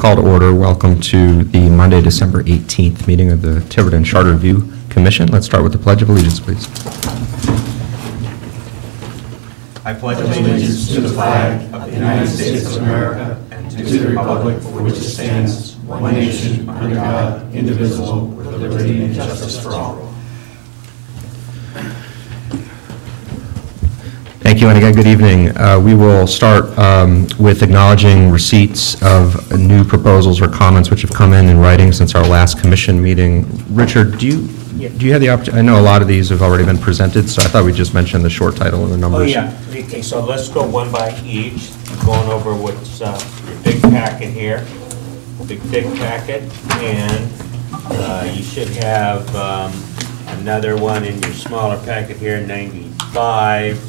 call to order. Welcome to the Monday, December 18th meeting of the Tiverton Charter Review Commission. Let's start with the Pledge of Allegiance, please. I pledge allegiance to the flag of the United States of America and to the republic for which it stands, one nation, under God, indivisible, with liberty and justice for all. Thank you, and again, good evening. We will start with acknowledging receipts of new proposals or comments which have come in writing since our last commission meeting. Richard, do you have the opportunity? I know a lot of these have already been presented, so I thought we just mentioned the short title and the numbers. Oh, yeah. Okay, so let's go one by each, going over what's your big packet here, big packet, and you should have another one in your smaller packet here, 95.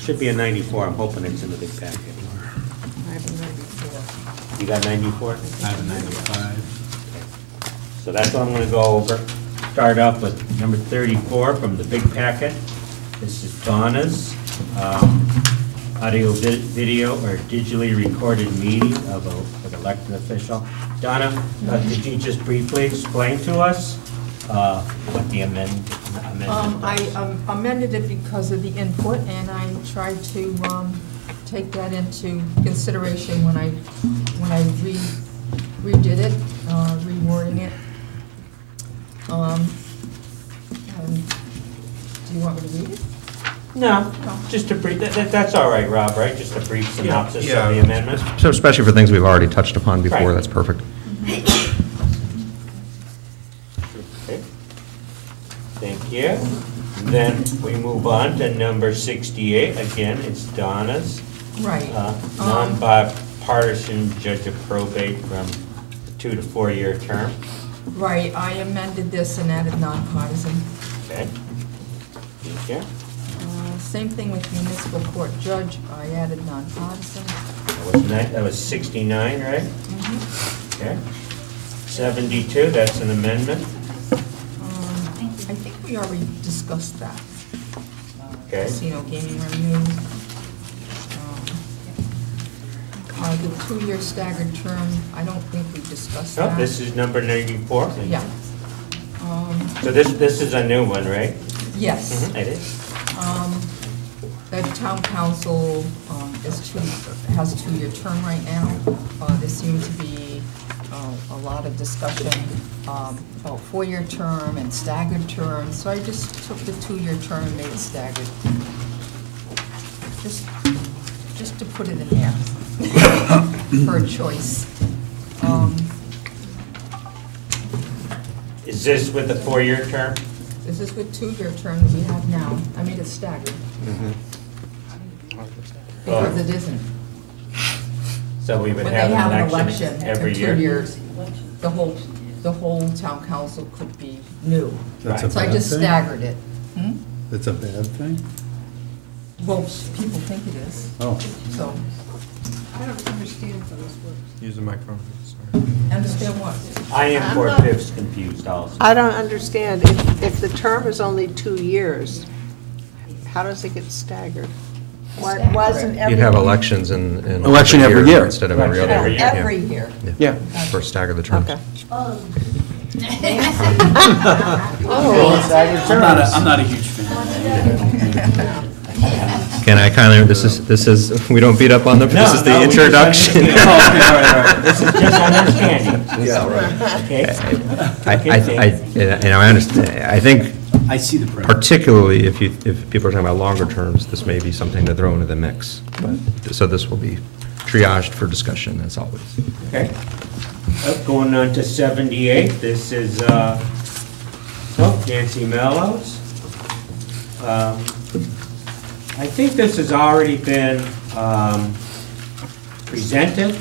Should be a 94. I'm hoping it's in the big packet. I have a 94. You got 94? I have a 95. So that's what I'm going to go over. Start off with number 34 from the big packet. This is Donna's audio, video, or digitally recorded meeting of an elected official. Donna, could you just briefly explain to us what the amendment is? I amended it because of the input, and I tried to take that into consideration when I redid it, rewording it. Do you want me to read it? No, just a brief. That's all right, Rob. Right? Just a brief synopsis Yeah. of the amendment. So especially for things we've already touched upon before, Right. That's perfect. Okay. Thank you. Then we move on to number 68. Again, it's Donna's. Right. Non-bipartisan judge of probate from 2 to 4 year term. Right, I amended this and added nonpartisan. Okay. Thank you. Same thing with municipal court judge, I added nonpartisan. That was 69, right? Mm-hmm. Okay. 72, that's an amendment. I think we already discussed that. Okay. Casino gaming revenues. The 2-year staggered term, I don't think we discussed Oh, that. this is number 94. Yeah. So this is a new one, right? Yes. It is. The town council has a 2-year term right now. There seems to be a lot of discussion about 4-year term and staggered terms, so I just took the 2-year term and made it staggered. Just to put it in there for a choice. Is this with the 4-year term? This is with 2-year term that we have now. I made it staggered. Because it isn't. So we would When have they have an election every in 2 year? years, the whole town council could be new. That's So I just staggered it. That's a bad thing? Well, people think it is, Oh. so, I don't understand how this works. Use the microphone. Sorry. understand what? I am I'm for not- fifths confused also. I don't understand, if the term is only 2 years, how does it get staggered? Why wasn't every? You'd have elections in Election every year. instead of every other Election year. Every year. Yeah. Yeah. For stagger the terms. Okay. I'm not a huge fan. Can I this is, we don't beat up on them, this is the introduction. This is just understanding. Yeah, right. Okay. I understand, I think I see the premise. particularly if people are talking about longer terms, this may be something to throw into the mix. But so this will be triaged for discussion, as always. Okay. Going on to 78, this is Nancy Mellows. I think this has already been presented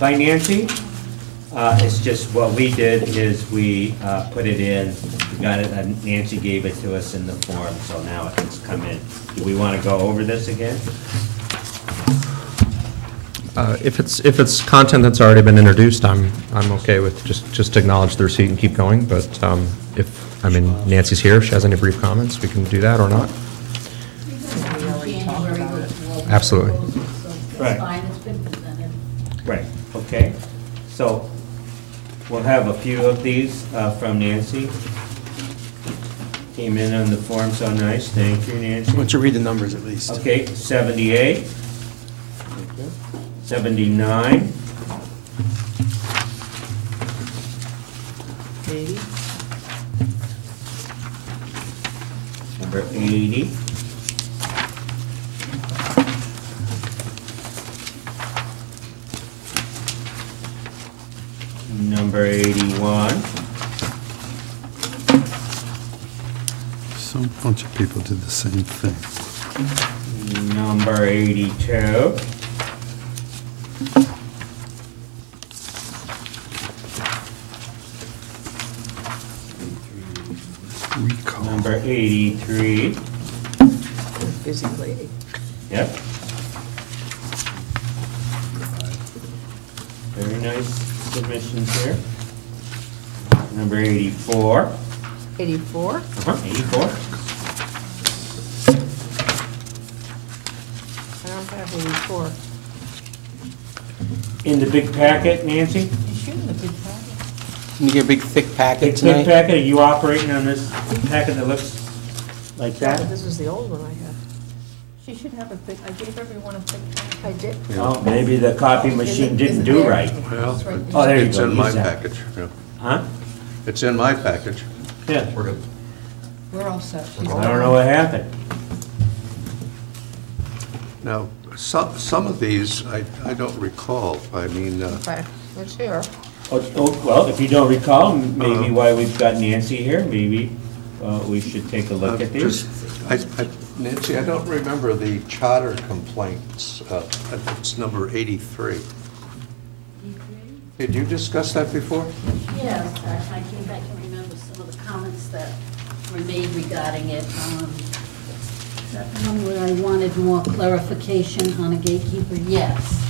by Nancy. It's just what we did is we put it in, we got it, and Nancy gave it to us in the form, so now it's come in. Do we want to go over this again? If it's content that's already been introduced, I'm okay with just acknowledge the receipt and keep going. But if Nancy's here, if she has any brief comments, we can do that or not. We already talked about it. Absolutely. Right. Fine, it's been presented. Right, okay. So we'll have a few of these from Nancy. Came in on the form so nice, thank you, Nancy. Why don't you read the numbers at least? Okay, 78, 79, 80? number 80, number 81, Some bunch of people did the same thing. number 82, Recall. number 83, Busy lady. yep. Very nice submissions here. Number 84, 84? 84. I don't have 84. In the big packet, Nancy? You sure the big packet? Can you get a big thick packet Big tonight? packet, are you operating on this packet that looks like Yeah, but that? this is the old one I have. She should have a big, I gave everyone a big packet. I did. Oh, maybe the copy machine didn't do right. Well, It's right there. Oh, there you it's go. in my use that. package. Yeah. Huh? It's in my package. Yeah. We're good. We're all set. She's I don't know what happened. Now, some of these, I don't recall. I mean, Okay, let's hear. Oh, well, if you don't recall, maybe why we've got Nancy here, maybe we should take a look at these. Nancy, I don't remember the charter complaints. It's number 83. Did you discuss that before? Yes, I came back and remember some of the comments that were made regarding it. That one where I wanted more clarification on a gatekeeper, yes.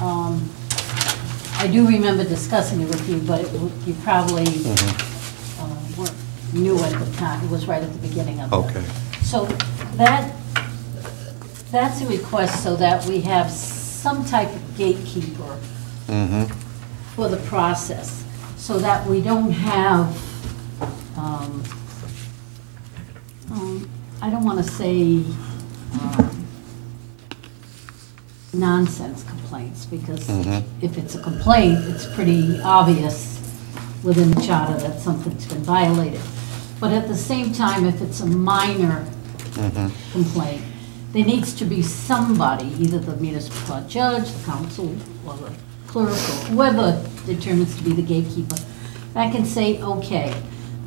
I do remember discussing it with you, but you probably weren't new at the time. It was right at the beginning of it. Okay. So that's a request so that we have some type of gatekeeper Mm-hmm. for the process, so that we don't have, I don't want to say nonsense complaints, because if it's a complaint, it's pretty obvious within the charter that something's been violated. But at the same time, if it's a minor complaint, there needs to be somebody, either the municipal court judge, the council, or the clerk, or whoever determines to be the gatekeeper, that can say, okay,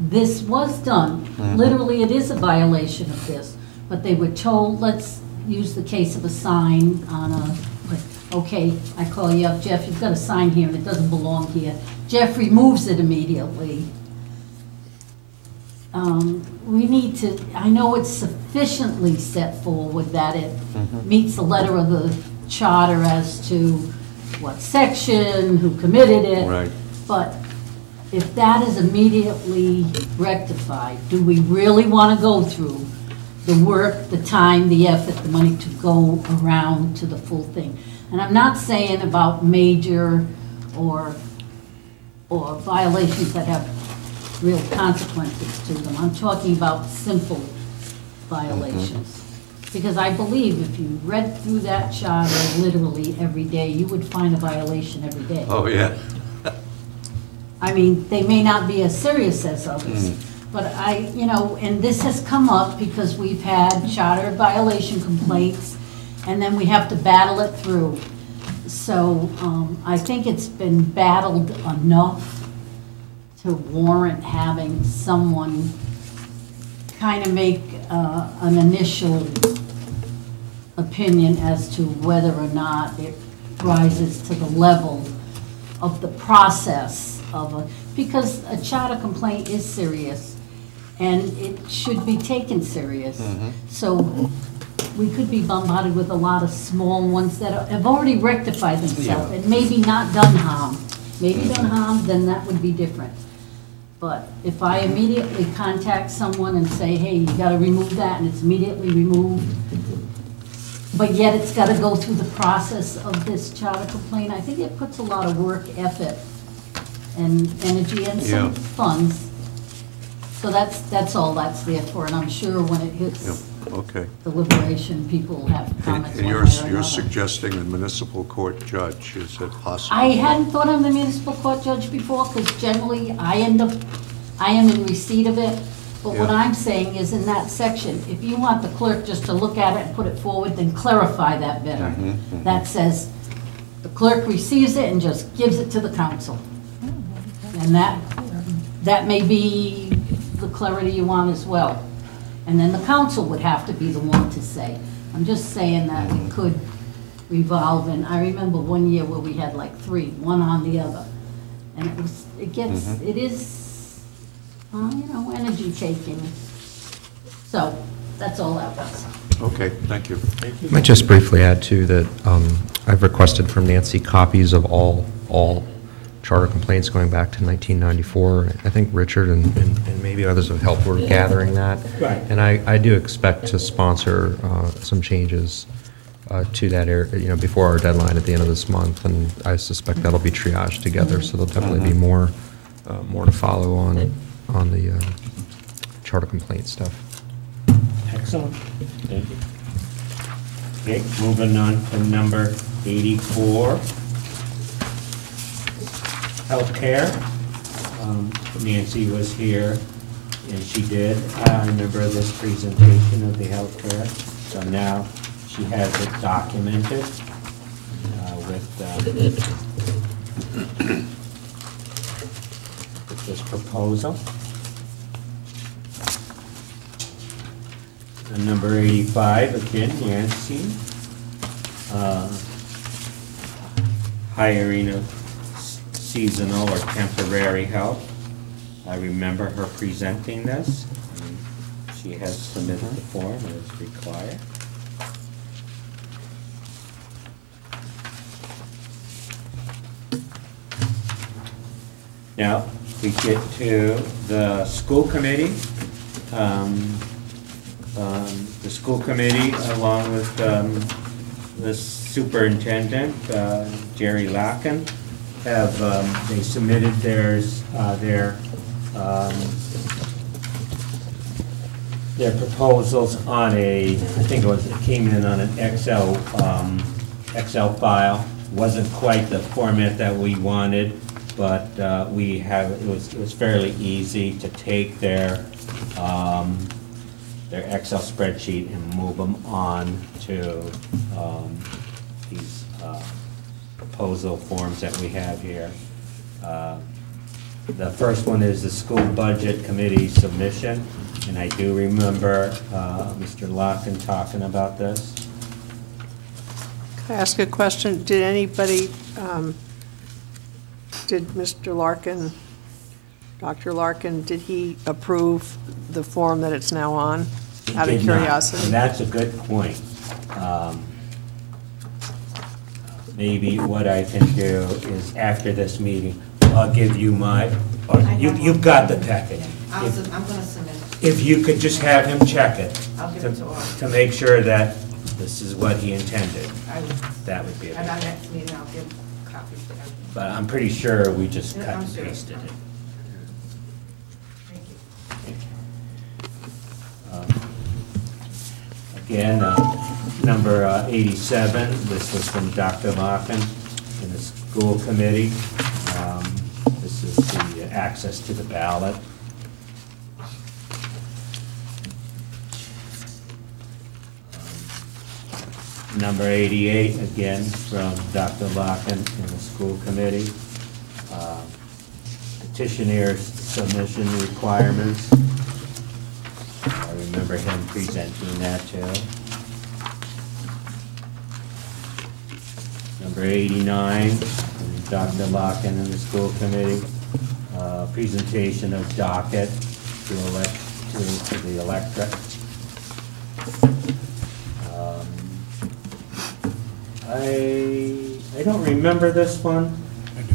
this was done, literally it is a violation of this, but they were told, let's use the case of a sign on a, okay, I call you up, Jeff, you've got a sign here and it doesn't belong here. Jeff removes it immediately. We need to, I know it's sufficiently set forward that it meets the letter of the charter as to what section, who committed it. Right. But if that is immediately rectified, do we really want to go through the work, the time, the effort, the money to go around to the full thing? And I'm not saying about major or violations that have real consequences to them. I'm talking about simple violations. Because I believe if you read through that charter literally every day, you would find a violation every day. Oh, yeah. I mean, they may not be as serious as others, but and this has come up because we've had charter violation complaints, and then we have to battle it through. So I think it's been battled enough to warrant having someone kind of make an initial opinion as to whether or not it rises to the level of the process of because a charter complaint is serious and it should be taken serious. So we could be bombarded with a lot of small ones that have already rectified themselves and maybe not done harm. Maybe done harm, then that would be different. But if I immediately contact someone and say, hey, you gotta remove that, and it's immediately removed, but yet it's gotta go through the process of this charter complaint. I think it puts a lot of work, effort, and energy and some Yeah. funds. So that's all that's there for, and I'm sure when it hits Yeah, okay. deliberation, people will have comments And one way you're or another. suggesting a municipal court judge, is it possible? I hadn't thought of the municipal court judge before, because generally I am in receipt of it. But what Yeah. I'm saying is in that section, if you want the clerk just to look at it and put it forward, then clarify that better. That says, the clerk receives it and just gives it to the council. And that may be the clarity you want as well. And then the council would have to be the one to say. I'm just saying that it could revolve, and I remember one year where we had like three, one on the other. And it is, energy taking. So, that's all that was. Okay, thank you. I might just briefly add too that I've requested from Nancy copies of all charter complaints going back to 1994. I think Richard and maybe others have helped with gathering that. Right. And I do expect to sponsor some changes to that area, before our deadline at the end of this month, and I suspect that'll be triaged together, so there'll definitely be more to follow on the charter complaint stuff. Excellent, thank you. Okay, moving on to number 84. Healthcare. Nancy was here, and she did. I remember this presentation of the healthcare. So now she has it documented with this proposal. And number 85, again, Nancy. Hiring of seasonal or temporary help. I remember her presenting this. And she has submitted the form as required. Now, we get to the school committee. The school committee, along with the superintendent, Jerry Larkin, they submitted their proposals on a, I think it came in on an Excel file. Wasn't quite the format that we wanted, but it was fairly easy to take their Excel spreadsheet and move them on to these proposal forms that we have here. The first one is the school budget committee submission, and I do remember Mr. Larkin talking about this. Can I ask a question? Did anybody, did Mr. Larkin, Dr. Larkin, did he approve the form that it's now on, out of Did not. curiosity? And that's a good point. Maybe what I can do is, after this meeting, I'll give you you've got the packet. I'm gonna submit it. If you could just have him check it. I'll give it to Orr. To make sure that this is what he intended. I will. That would be a At our good. next meeting, I'll give copies to everyone. But I'm pretty sure we just Yeah, cut I'm and sure. pasted it. Thank you. Again, number 87, this was from Dr. Larkin in the school committee. This is the access to the ballot. Number 88, again, from Dr. Larkin in the school committee. Petitioner's submission requirements. I remember him presenting that too. Number 89, from Dr. Larkin in the school committee. Presentation of docket to the electorate. I don't remember this one. I do.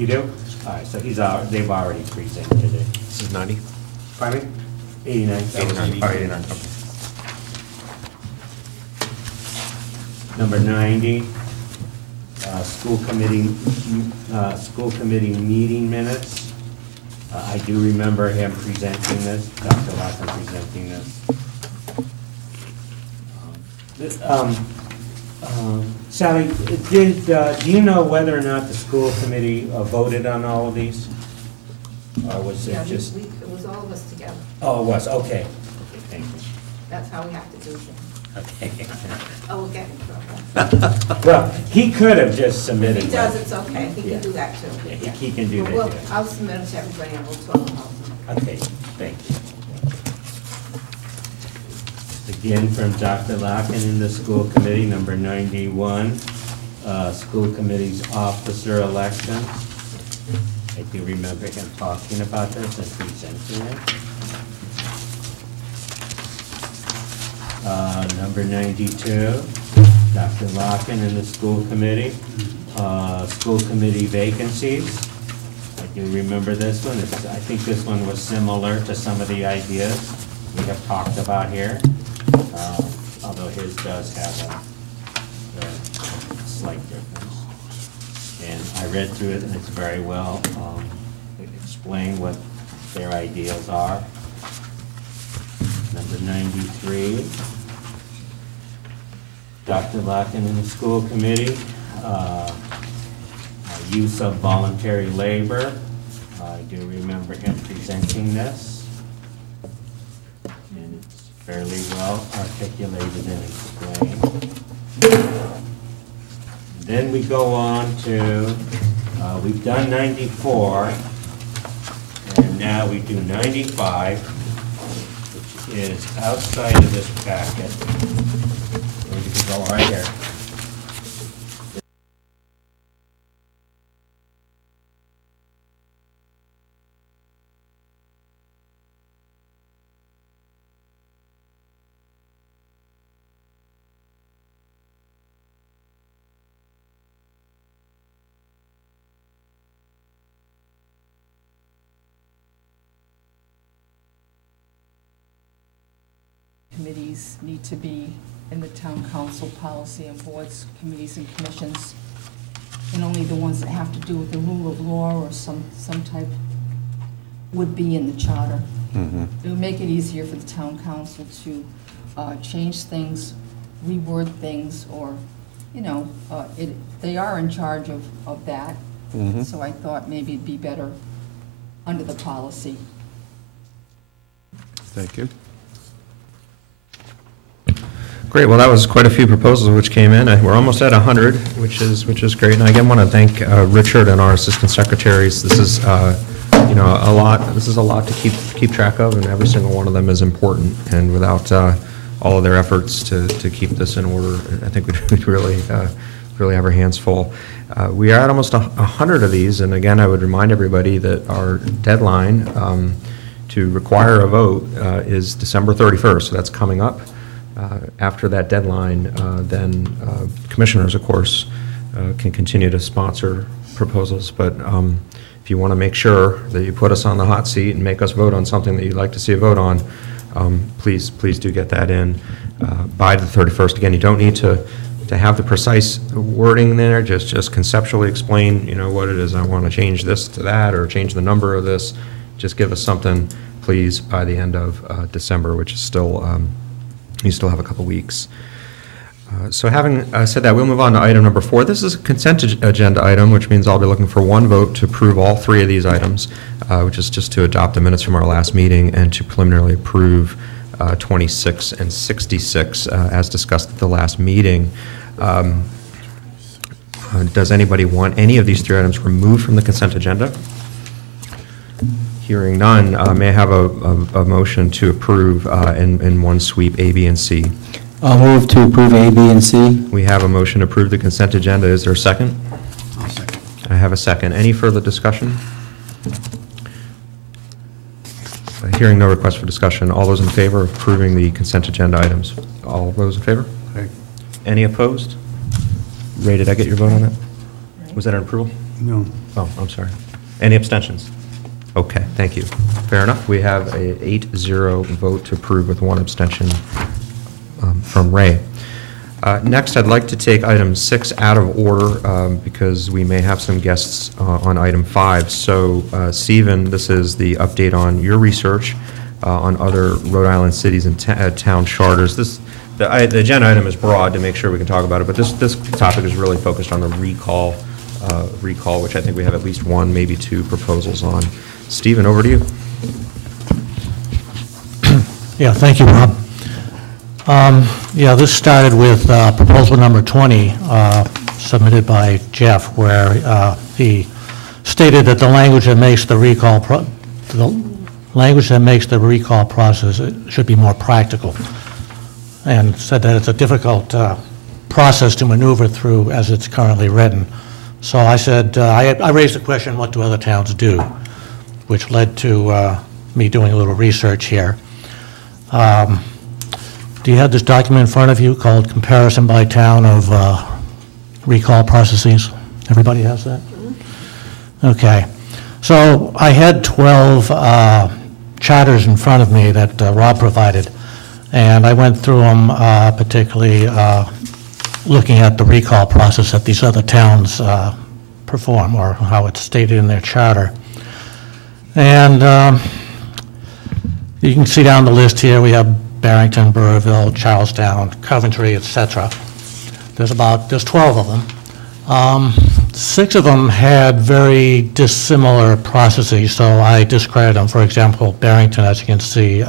You do? All right, so they've already presented it. This is 90? Pardon me? 89. That was 89. Oh, 89, okay. Number 90, school committee meeting minutes. I do remember him presenting this, Dr. Locken presenting this. Sally, do you know whether or not the school committee voted on all of these? Or was Yeah, it just? it was all of us together. Oh, it was, okay. Okay, thank you. That's how we have to do things. Okay. Oh, we'll get in trouble. Well, he could have just If submitted. he does, it's okay. He Yeah. can do that too. Yeah, he can do But that, we'll- yeah. I'll submit it to everybody and we'll talk about it. Okay, thank you. Again, from Dr. Locken in the school committee, number 91, school committee's officer elections. I do remember him talking about this and presenting it. Number 92, Dr. Locken in the school committee, school committee vacancies. I do remember this one. I think this one was similar to some of the ideas we have talked about here, although his does have a slight difference. And I read through it, and it's very well explained what their ideas are. Number 93, Dr. Locken in the school committee, use of voluntary labor. I do remember him presenting this, and it's fairly well articulated and explained. Then we go on to, we've done 94, and now we do 95, which is outside of this packet. We can go right here. Committees need to be in the town council policy and boards, committees and commissions, and only the ones that have to do with the rule of law or some type would be in the charter. It would make it easier for the town council to change things, reword things, or, you know, they are in charge of that. So I thought maybe it'd be better under the policy. Thank you. Great, well, that was quite a few proposals which came in. We're almost at 100, which is great. And I again want to thank Richard and our assistant secretaries. This is, you know, a lot. This is a lot to keep track of, and every single one of them is important. And without all of their efforts to keep this in order, I think we'd really have our hands full. We are at almost 100 of these, and again, I would remind everybody that our deadline to require a vote is December 31st, so that's coming up. After that deadline, then commissioners, of course, can continue to sponsor proposals. But if you want to make sure that you put us on the hot seat and make us vote on something that you'd like to see a vote on, please do get that in by the 31st. Again, you don't need to have the precise wording there. Just conceptually explain, you know, what it is. I want to change this to that, or change the number of this. Just give us something, please, by the end of December, which is still. You still have a couple weeks. So having said that, we'll move on to item number 4. This is a consent agenda item, which means I'll be looking for one vote to approve all 3 of these items, which is just to adopt the minutes from our last meeting and to preliminarily approve 26 and 66 as discussed at the last meeting. Does anybody want any of these 3 items removed from the consent agenda? Hearing none, may I have a motion to approve in one sweep A, B, and C? I'll move to approve A, B, and C. We have a motion to approve the consent agenda. Is there a second? I'll second. I have a second. Any further discussion? Hearing no request for discussion, all those in favor of approving the consent agenda items? All those in favor? Aye. Any opposed? Ray, did I get your vote on that? Was that an approval? No. Oh, I'm sorry. Any abstentions? Okay, thank you. Fair enough. We have a 8-0 vote to approve with 1 abstention from Ray. Next, I'd like to take item 6 out of order because we may have some guests on item 5. So, Stephen, this is the update on your research on other Rhode Island cities and town charters. The agenda item is broad to make sure we can talk about it, but this topic is really focused on the recall, which I think we have at least 1, maybe 2 proposals on. Stephen, over to you. Yeah, thank you, Rob. Yeah, this started with proposal number 20, submitted by Jeff, where he stated that the language that makes the recall process should be more practical, and said that it's a difficult process to maneuver through as it's currently written. So I said, I raised the question, what do other towns do? Which led to me doing a little research here. Do you have this document in front of you called Comparison by Town of Recall Processes? Everybody has that? Okay. So I had 12 charters in front of me that Rob provided, and I went through them particularly looking at the recall process that these other towns perform, or how it's stated in their charter. And you can see down the list here, we have Barrington, Burrville, Charlestown, Coventry, etc. There's 12 of them. 6 of them had very dissimilar processes, so I discredited them. For example, Barrington, as you can see,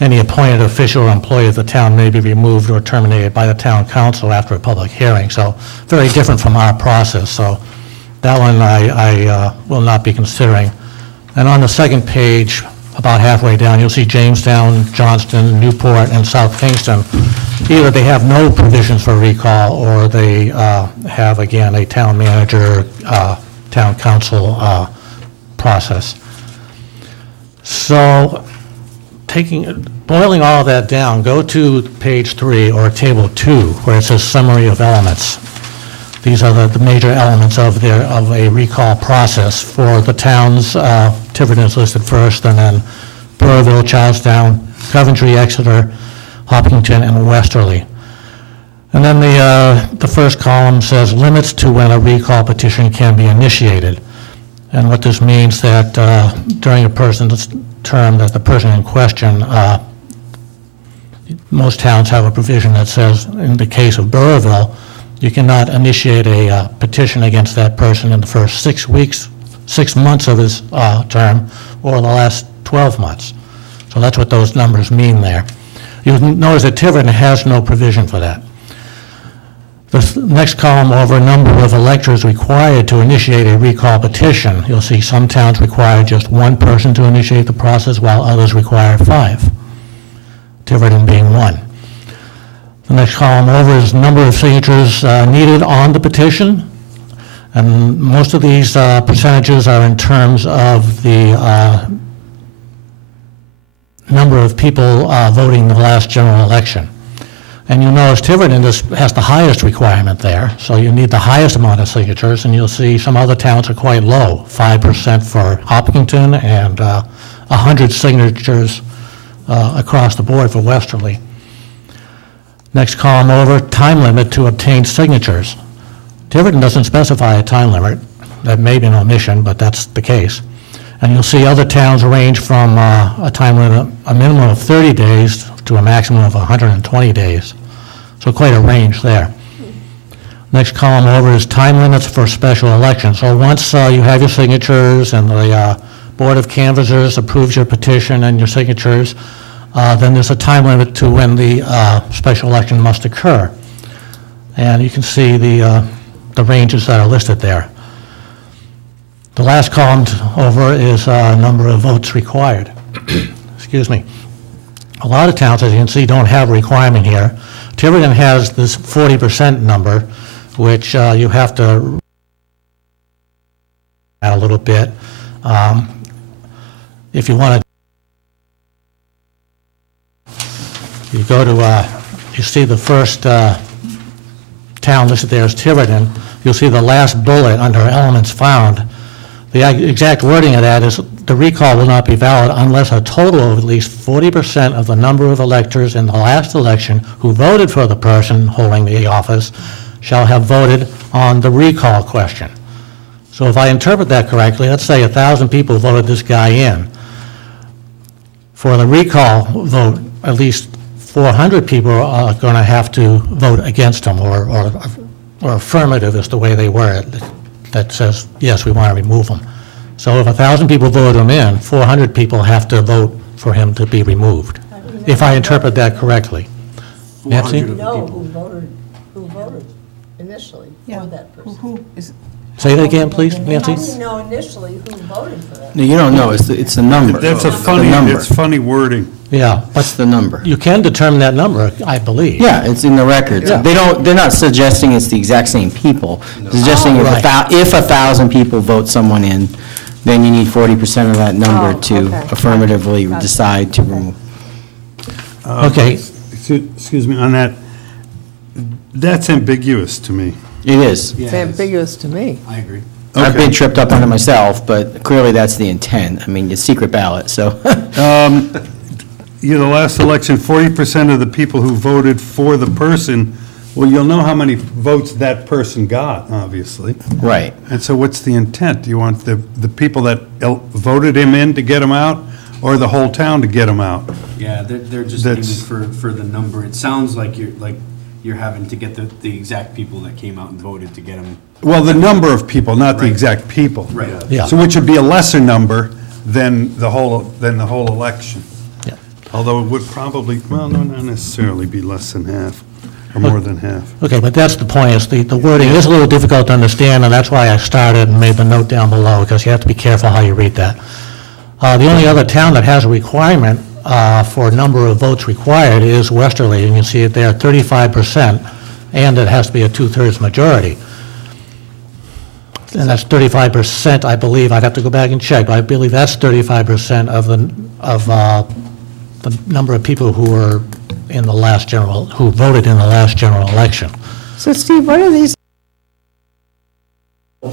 any appointed official or employee of the town may be removed or terminated by the town council after a public hearing. So very different from our process. So that one I will not be considering. And on the second page, about halfway down, you'll see Jamestown, Johnston, Newport, and South Kingston. Either they have no provisions for recall, or they have, again, a town manager, town council process. So, boiling all of that down, go to page 3, or table 2, where it says summary of elements. These are the major elements of a recall process for the towns. Tiverton is listed first, and then Burrville, Charlestown, Coventry, Exeter, Hopkinton, and Westerly. And then the first column says limits to when a recall petition can be initiated. And what this means that during a person's term, that the person in question, most towns have a provision that says, in the case of Burrville, you cannot initiate a petition against that person in the first 6 months of his term, or the last 12 months. So that's what those numbers mean there. You notice that Tiverton has no provision for that. The next column over number of electors required to initiate a recall petition. You'll see some towns require just 1 person to initiate the process, while others require 5. Tiverton being 1. The next column over is number of signatures needed on the petition. And most of these percentages are in terms of the number of people voting in the last general election. And you'll notice Tiverton has the highest requirement there, so you need the highest amount of signatures, and you'll see some other towns are quite low, 5% for Hopkinton and 100 signatures across the board for Westerly. Next column over, time limit to obtain signatures. Tiverton doesn't specify a time limit. That may be an omission, but that's the case. And you'll see other towns range from a time limit, a minimum of 30 days to a maximum of 120 days. So quite a range there. Next column over is time limits for special elections. So once you have your signatures and the Board of Canvassers approves your petition and your signatures, then there's a time limit to when the special election must occur. And you can see the ranges that are listed there. The last column over is number of votes required. Excuse me. A lot of towns, as you can see, don't have a requirement here. Tiverton has this 40% number, which you have to add a little bit. If you want to, you go to, you see the first town listed there is Tiverton. You'll see the last bullet under elements found. The exact wording of that is, the recall will not be valid unless a total of at least 40% of the number of electors in the last election who voted for the person holding the office shall have voted on the recall question. So if I interpret that correctly, let's say 1,000 people voted this guy in. For the recall vote, at least 400 people are going to have to vote against him, or affirmative is the way they word it, that says, yes, we want to remove him. So if 1,000 people voted him in, 400 people have to vote for him to be removed, if I interpret that correctly. Nancy? know who voted initially for that person. Say that again, please, Nancy? How do you know initially who voted for that? No, you don't know, it's the number. That's a It's the funny, number. it's funny wording. Yeah, What's the number? you can determine that number, I believe. Yeah, it's in the records. Yeah. They're not suggesting it's the exact same people. Suggesting Oh, if 1,000 people vote someone in, then you need 40% of that number Oh, to okay. affirmatively Gotcha. decide to remove. Okay. Excuse me, on that, that's ambiguous to me. It is. It's ambiguous to me. I agree. I've Okay. been tripped up on it myself, but clearly that's the intent. I mean, it's secret ballot, so. The last election, 40% of the people who voted for the person, well, you'll know how many votes that person got, obviously. Right. And so what's the intent? Do you want the people that voted him in to get him out, or the whole town to get him out? Yeah, they're just aiming That's- for the number. It sounds like you're having to get the exact people that came out and voted to get them. Well, the number of people, not the Right. exact people. Right. Yeah. So which would be a lesser number than the whole election. Yeah. Although it would probably, well, no, not necessarily be less than half, or more than half. Okay, but that's the point, is the wording is a little difficult to understand, and that's why I started and made the note down below, because you have to be careful how you read that. The only other town that has a requirement for number of votes required is Westerly, and you can see it there, 35%, and it has to be a 2/3 majority. And that's 35%, I believe, I'd have to go back and check, but I believe that's 35% of the number of people who were in the last general, who voted in the last general election. So Steve, what are these?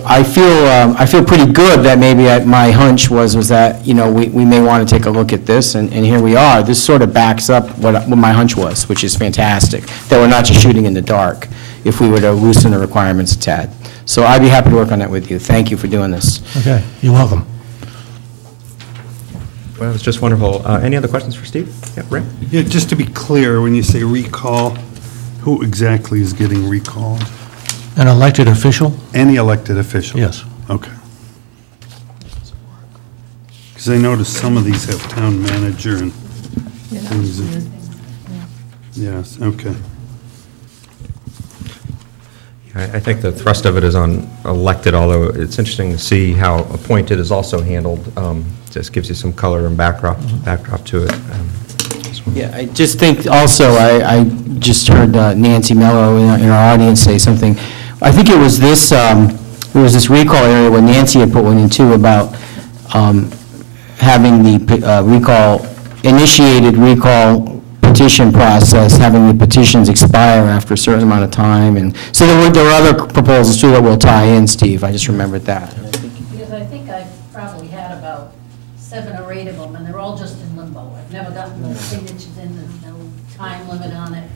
I feel pretty good that maybe my hunch was that, we may want to take a look at this, and here we are. This sort of backs up what my hunch was, which is fantastic, that we're not just shooting in the dark if we were to loosen the requirements a tad. So I'd be happy to work on that with you. Thank you for doing this. Okay, you're welcome. Well, it's just wonderful. Any other questions for Steve? Yeah, Rick? Yeah, just to be clear, when you say recall, who exactly is getting recalled? An elected official? Any elected official? Yes. Okay. Because I noticed some of these have town manager and things. Yes, okay. I think the thrust of it is on elected, although it's interesting to see how appointed is also handled. Just gives you some color and backdrop to it. Yeah, I just think also, I just heard Nancy Mello in our audience say something. I think it was this recall area where Nancy had put one in too about having the initiated recall petition process, having the petitions expire after a certain amount of time. And so there were other proposals too that will tie in, Steve. I just remembered that. Because I think I've probably had about 7 or 8 of them, and they're all just in limbo. I've never gotten the signatures in, there's no time limit on it.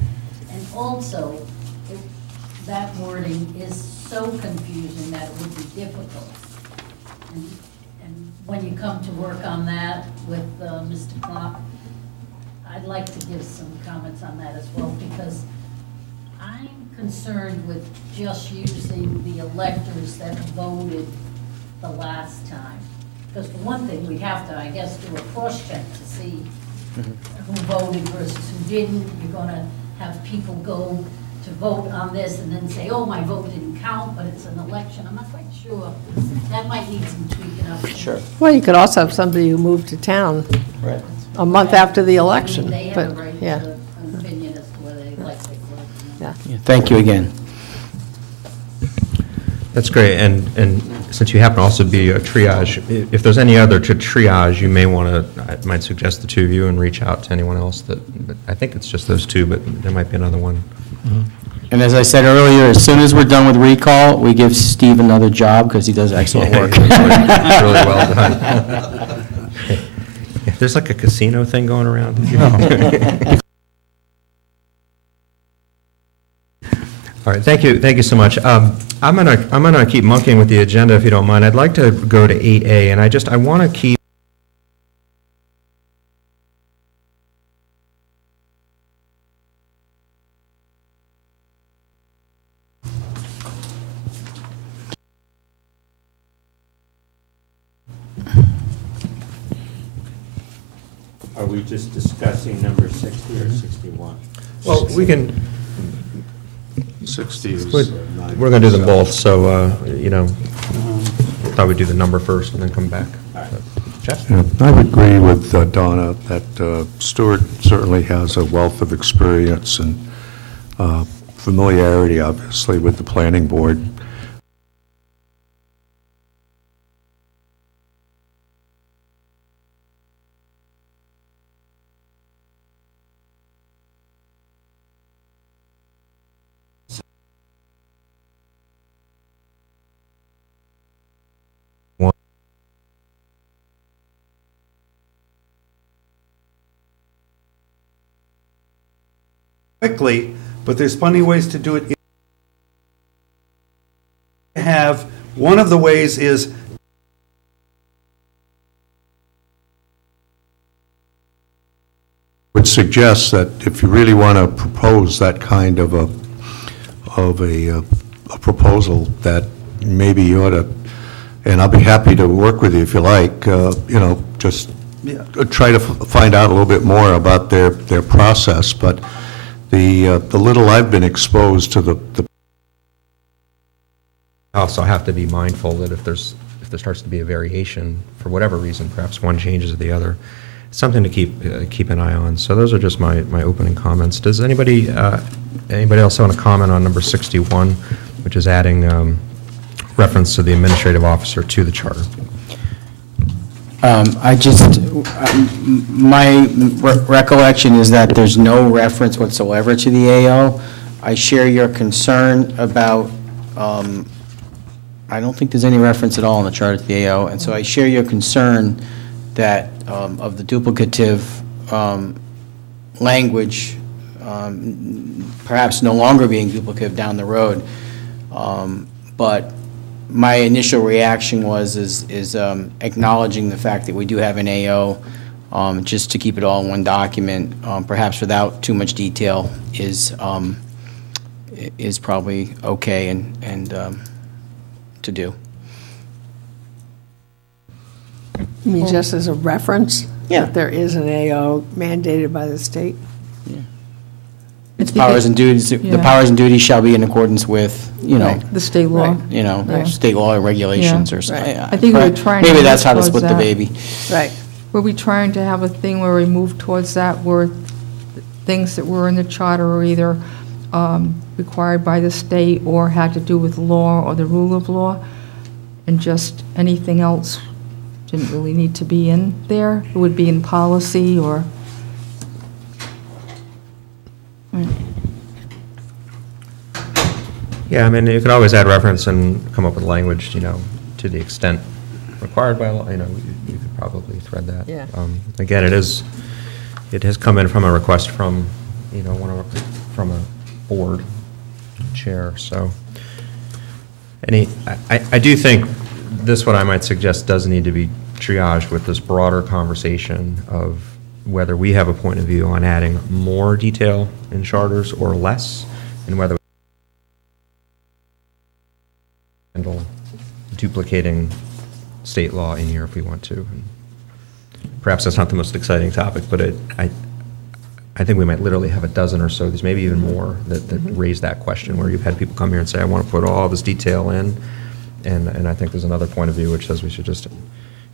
And also, that wording is so confusing that it would be difficult. And when you come to work on that with Mr. Klopp, I'd like to give some comments on that as well, because I'm concerned with just using the electors that voted the last time. Because for one thing, we have to, I guess, do a cross-check to see who voted versus who didn't. You're gonna have people go to vote on this and then say, oh, my vote didn't count, but it's an election. I'm not quite sure. That might need some tweaking up. Sure. Well, you could also have somebody who moved to town Right. a month after the election, They have but, a right yeah, to an opinion as to whether they like it or not. yeah. Thank you again. That's great, and since you happen to also be a triage, if there's any other to triage, you may want to, I might suggest the two of you and reach out to anyone else but I think it's just those two, but there might be another one. And as I said earlier, as soon as we're done with recall, we give Steve another job because he does excellent work. Really well done. There's like a casino thing going around. All right, thank you so much. I'm gonna keep monkeying with the agenda if you don't mind. I'd like to go to 8A, and I want to keep. Are we just discussing number 60 or 61? Well, we can. 60 is. We're going to do them both, so, thought we'd do the number first and then come back. Jeff? Yeah, I would agree with Donna that Stuart certainly has a wealth of experience and familiarity, obviously, with the planning board. Quickly, but there's plenty of ways to do it. One of the ways is would suggest that if you really want to propose that kind of a proposal, that maybe you ought to, and I'll be happy to work with you if you like, just try to find out a little bit more about their process, but the little I've been exposed to the Also have to be mindful that if there starts to be a variation, for whatever reason, perhaps one changes to the other, something to keep an eye on. So those are just my opening comments. Does anybody else want to comment on number 61, which is adding reference to the administrative officer to the charter? My recollection is that there's no reference whatsoever to the AO. I share your concern about, I don't think there's any reference at all in the charter to the AO, and so I share your concern that, of the duplicative language, perhaps no longer being duplicative down the road. But my initial reaction is acknowledging the fact that we do have an AO, just to keep it all in one document, perhaps without too much detail, is probably okay and to do. You mean just as a reference? Yeah. That there is an AO mandated by the state? Its powers and duties, the Yeah. powers and duties shall be in accordance with, The state law. Right. state law or regulations Yeah. or something. Right. I think we're trying to Maybe move that's how to towards split the that. baby. Right. Were we trying to have a thing where we move towards that, where things that were in the charter were either required by the state or had to do with law or the rule of law, and just anything else didn't really need to be in there? It would be in policy or? Yeah, I mean, you could always add reference and come up with language, to the extent required by law, you could probably thread that. Yeah. Again, it has come in from a request from, from a board chair, so. I do think this, what I might suggest, does need to be triaged with this broader conversation of whether we have a point of view on adding more detail in charters or less, and whether handle duplicating state law in here if we want to. And perhaps that's not the most exciting topic, but I think we might literally have a dozen or so, there's maybe even more, that raise that question, where you've had people come here and say, I want to put all this detail in, and I think there's another point of view which says we should just,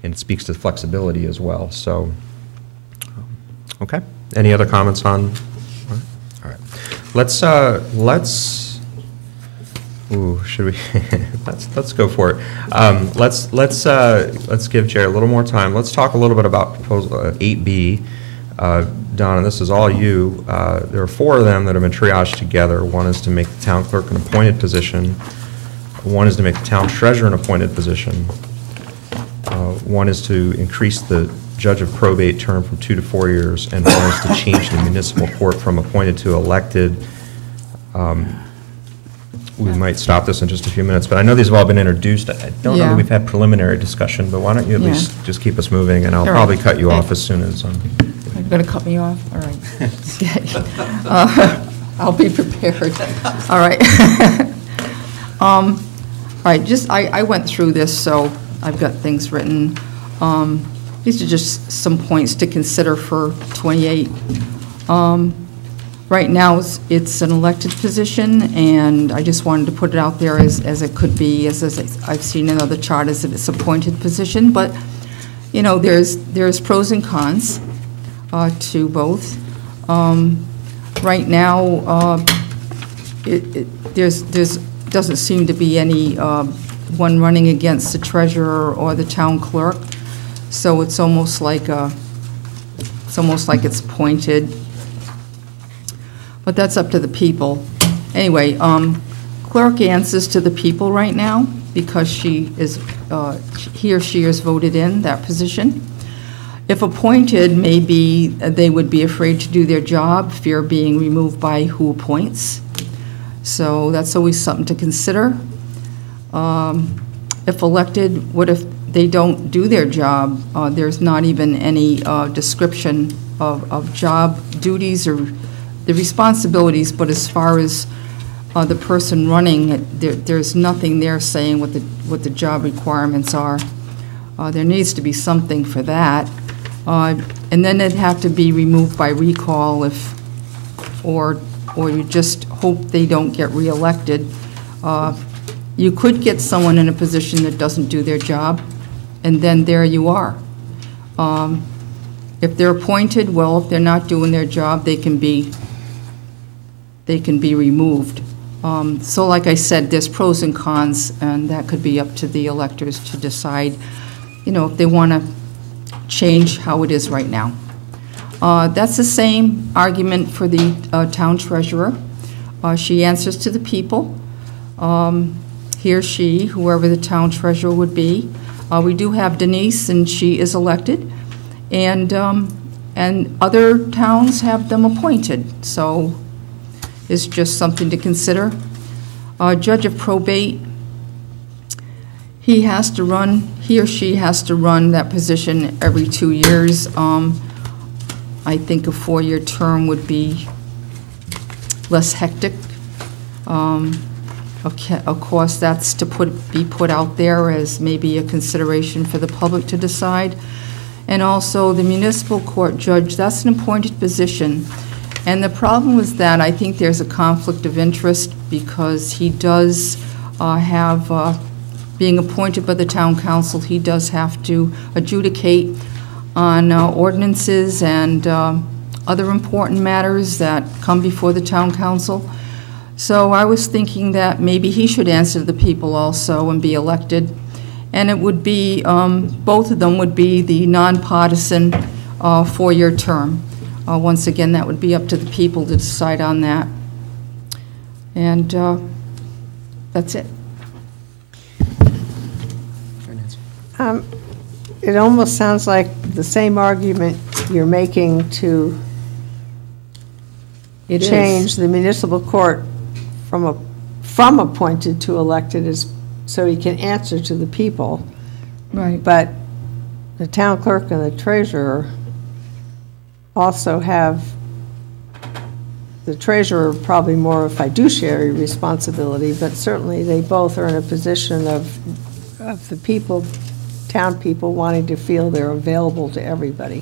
and it speaks to flexibility as well. So, okay. Any other comments on? All right. Let's ooh, should we? let's go for it. Let's give Jerry a little more time. Let's talk a little bit about proposal 8B. Donna, this is all you. There are 4 of them that have been triaged together. One is to make the town clerk an appointed position. One is to make the town treasurer an appointed position. One is to increase the judge of probate term from 2 to 4 years, and one is to change the municipal court from appointed to elected. We might stop this in just a few minutes, but I know these have all been introduced. I don't know Yeah. that we've had preliminary discussion, but why don't you at Yeah. least just keep us moving, and I'll All right. probably cut you off as soon as You're going to cut me off? All right. Okay. I'll be prepared. All right. All right, I went through this, so I've got things written. These are just some points to consider for 28. Right now, it's an elected position, and I just wanted to put it out there as it could be, as I've seen in other charters that it's appointed position, but, you know, there's pros and cons to both. Right now, there's doesn't seem to be any one running against the treasurer or the town clerk, so it's almost like it's appointed. But that's up to the people. Anyway, clerk answers to the people right now because he or she is voted in that position. If appointed, maybe they would be afraid to do their job, fear of being removed by who appoints. So that's always something to consider. If elected, what if they don't do their job? There's not even any description of job duties or the responsibilities, but as far as the person running it, there's nothing there saying what the job requirements are. There needs to be something for that. And then it'd have to be removed by recall or you just hope they don't get reelected. You could get someone in a position that doesn't do their job, and then there you are. If they're appointed, well, if they're not doing their job, they can be removed. So like I said, there's pros and cons, and that could be up to the electors to decide, you know, if they want to change how it is right now. That's the same argument for the town treasurer. She answers to the people. He or she, whoever the town treasurer would be. We do have Denise, and she is elected, and other towns have them appointed. So it's just something to consider. Judge of probate, he or she has to run that position every 2 years. I think a 4-year term would be less hectic. Of course, that's to be put out there as maybe a consideration for the public to decide. And also, the municipal court judge, that's an appointed position. And the problem with that, I think there's a conflict of interest because he does have, being appointed by the town council, he does have to adjudicate on ordinances and other important matters that come before the town council. So I was thinking that maybe he should answer to the people also and be elected. And it would be, both of them would be the nonpartisan 4-year term. Once again, that would be up to the people to decide on that. And that's it. It almost sounds like the same argument you're making to change the municipal court from appointed to elected is so he can answer to the people. Right. But the town clerk and the treasurer also have, the treasurer probably more of fiduciary responsibility, but certainly they both are in a position of the people, town people wanting to feel they're available to everybody.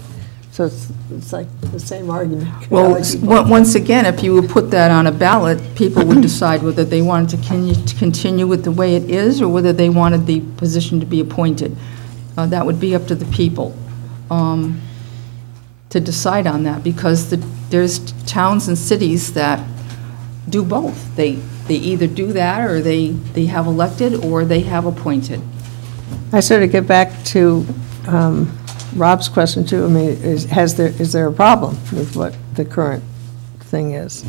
So it's like the same argument. Well, once again, if you would put that on a ballot, people would decide whether they wanted to continue with the way it is or whether they wanted the position to be appointed. That would be up to the people to decide on that, because there's towns and cities that do both. They either do that, or they have elected, or they have appointed. I sort of get back to Rob's question too, I mean, is there a problem with what the current thing is?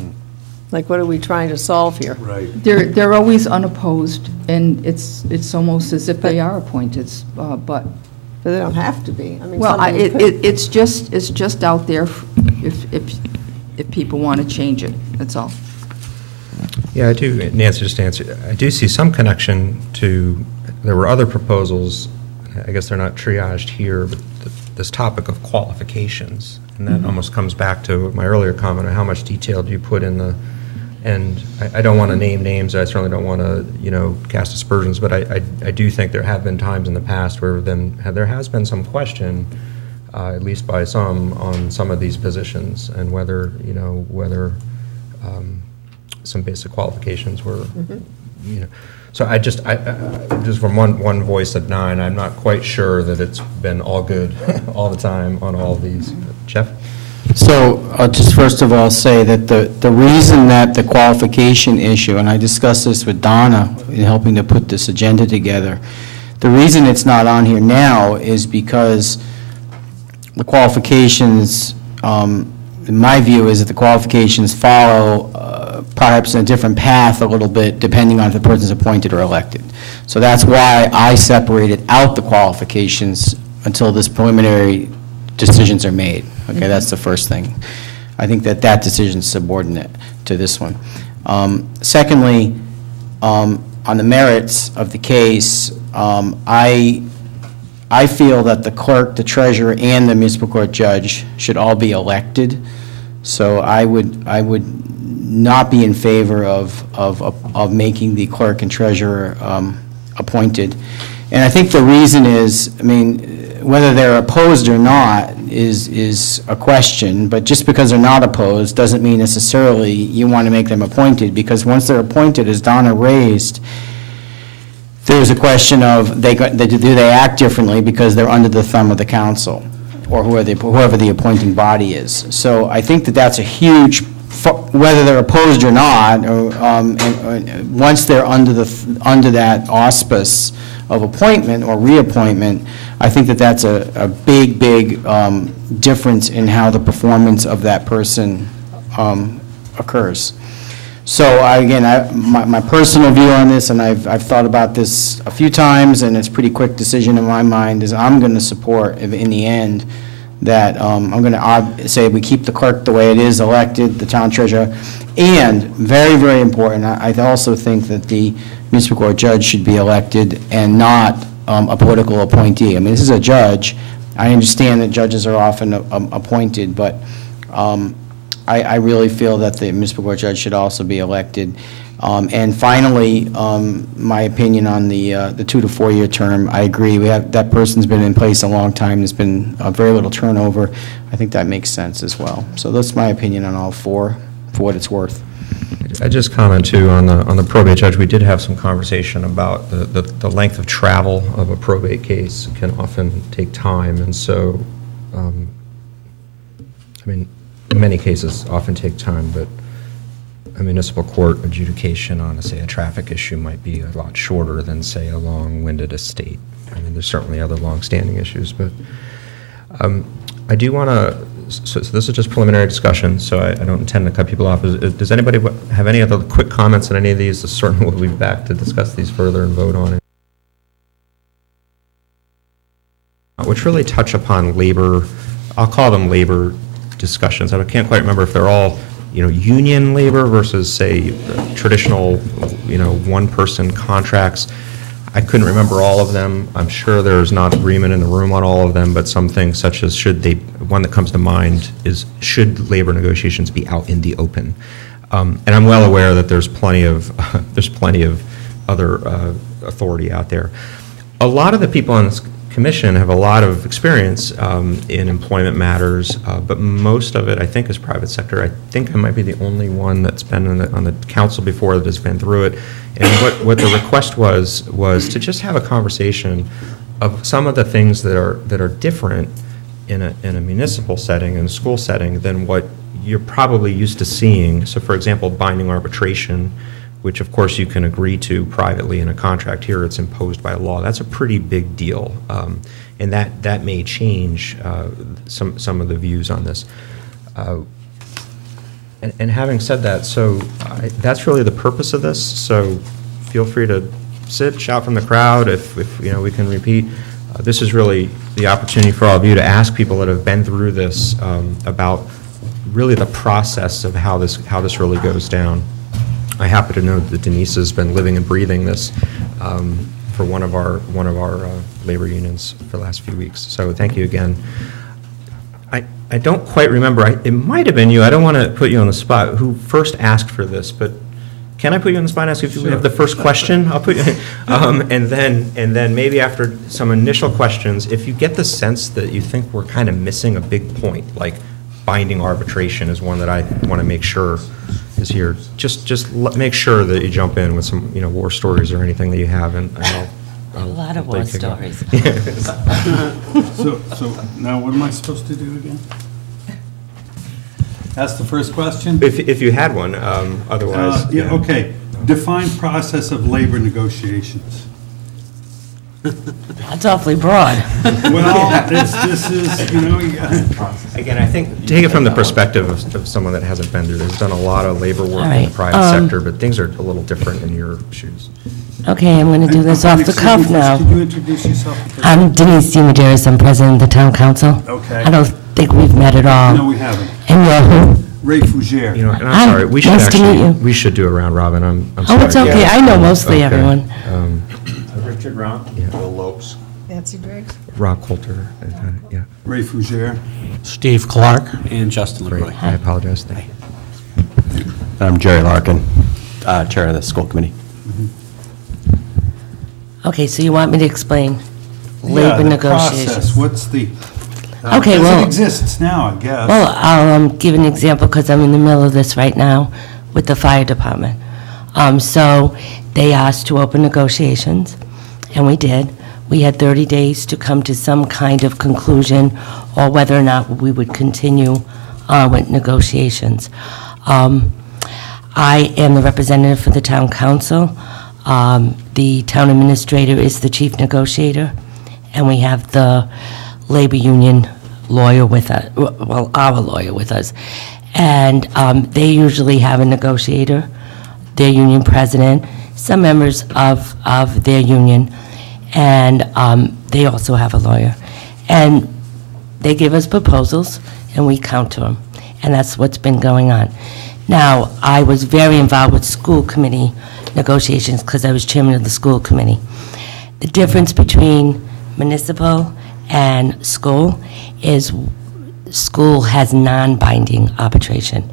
Like, what are we trying to solve here? Right. They're always unopposed, and it's almost as if they are appointed, but, But they don't have to be. I mean, well, somebody could. it's just out there if people want to change it, that's all. Yeah, I do, Nancy, just to answer, I do see some connection to, there were other proposals, I guess they're not triaged here, but this topic of qualifications. And that almost comes back to my earlier comment on how much detail do you put in the, and I don't want to name names, I certainly don't want to, cast aspersions, but I do think there have been times in the past where there has been some question, at least by some, on some of these positions, and whether some basic qualifications were, So I just from one voice at 9, I'm not quite sure that it's been all good all the time on all of these. Jeff? So I'll just first of all say that the reason that the qualification issue, and I discussed this with Donna in helping to put this agenda together, the reason it's not on here now is because the qualifications, in my view, is that the qualifications follow perhaps in a different path a little bit, depending on if the person's appointed or elected. So that's why I separated out the qualifications until this preliminary decisions are made. Okay, that's the first thing. I think that decision is subordinate to this one. Secondly, on the merits of the case, I feel that the clerk, the treasurer, and the municipal court judge should all be elected. So I would not be in favor of making the clerk and treasurer appointed. And I think the reason is, I mean, whether they're opposed or not is a question, but just because they're not opposed doesn't mean necessarily you want to make them appointed, because once they're appointed, as Donna raised, there's a question of do they act differently because they're under the thumb of the council or whoever the appointing body is. So I think that's a huge, whether they're opposed or not, once they're under that auspice of appointment or reappointment, I think that's a big difference in how the performance of that person occurs. So again, my personal view on this, and I've thought about this a few times, and it's a pretty quick decision in my mind, is I'm going to support, in the end, that I'm going to say we keep the clerk the way it is, elected, the town treasurer, and very, very important, I also think that the municipal court judge should be elected and not a political appointee. I mean, this is a judge. I understand that judges are often appointed, but I really feel that the municipal court judge should also be elected. And finally, my opinion on the 2 to 4 year term, I agree. That person's been in place a long time. There's been very little turnover. I think that makes sense as well. So that's my opinion on all 4, for what it's worth. I just comment too on the probate judge. We did have some conversation about the length of travel of a probate case can often take time, and so I mean, in many cases often take time, but a municipal court adjudication on, say, a traffic issue might be a lot shorter than, say, a long-winded estate. I mean, there's certainly other long-standing issues, but I do want to, so this is just preliminary discussion, so I don't intend to cut people off. Does anybody have any other quick comments on any of these? Certainly we'll be back to discuss these further and vote on it. Which really touch upon labor, I'll call them labor discussions. I can't quite remember if they're all, union labor versus, say, traditional, one-person contracts. I couldn't remember all of them. I'm sure there's not agreement in the room on all of them, but some things such as one that comes to mind is, should labor negotiations be out in the open? And I'm well aware that there's plenty of other authority out there. A lot of the people on this commission have a lot of experience in employment matters, but most of it, I think, is private sector. I think I might be the only one that's been on the council before that has been through it. And what the request was to just have a conversation of some of the things that are different in a municipal setting, in a school setting, than what you're probably used to seeing. So, for example, binding arbitration, which of course you can agree to privately in a contract. Here it's imposed by law. That's a pretty big deal, and that may change some of the views on this. And having said that, so that's really the purpose of this. So feel free to sit, shout from the crowd if you know we can repeat. This is really the opportunity for all of you to ask people that have been through this about really the process of how this really goes down. I happen to know that Denise has been living and breathing this for one of our labor unions for the last few weeks. So thank you again. I don't quite remember. It might have been you. I don't want to put you on the spot. Who first asked for this? But can I put you on the spot and ask if you have the first question? I'll put you. And then maybe after some initial questions, if you get the sense that you think we're kind of missing a big point, like binding arbitration is one that I want to make sure is here. Just make sure that you jump in with some war stories or anything that you have, and I'll a lot of war stories. So now what am I supposed to do again? Ask the first question? If you had one, otherwise. Yeah, okay. Define process of labor negotiations. That's awfully broad. Well, this is, Again, I think, take it from the perspective of someone that hasn't been through this. Has done a lot of labor work in the private sector, but things are a little different in your shoes. Okay, I'm going to do this off the cuff now. Could you introduce yourself? I'm Denise DiMaderis. I'm president of the town council. Okay. I don't think we've met at all. No, we haven't. And you're who? Ray Fougere. And I'm sorry, we should nice to meet you. we should do a round robin. I'm sorry. Oh, it's okay. I know mostly Okay. everyone. Richard Ron? Bill Lopes. Nancy Driggs? Rob Coulter, yeah. Ray Fougere. Steve Clark. And Justin Great, LeBroy. I apologize. Thank you. I'm Jerry Larkin, Chair of the School Committee. Okay, so you want me to explain labor the negotiations? process. What's the, Okay, as well- it exists now, I guess. Well, I'll give an example because I'm in the middle of this right now with the fire department. So they asked to open negotiations, and we did. We had 30 days to come to some kind of conclusion or whether or not we would continue with negotiations. I am the representative for the town council. The town administrator is the chief negotiator, and we have the labor union lawyer with us, well, our lawyer with us. And they usually have a negotiator, their union president, some members of their union, and they also have a lawyer. And they give us proposals, and we counter them. And that's what's been going on. Now, I was very involved with school committee negotiations because I was chairman of the school committee. The difference between municipal and school is school has non-binding arbitration.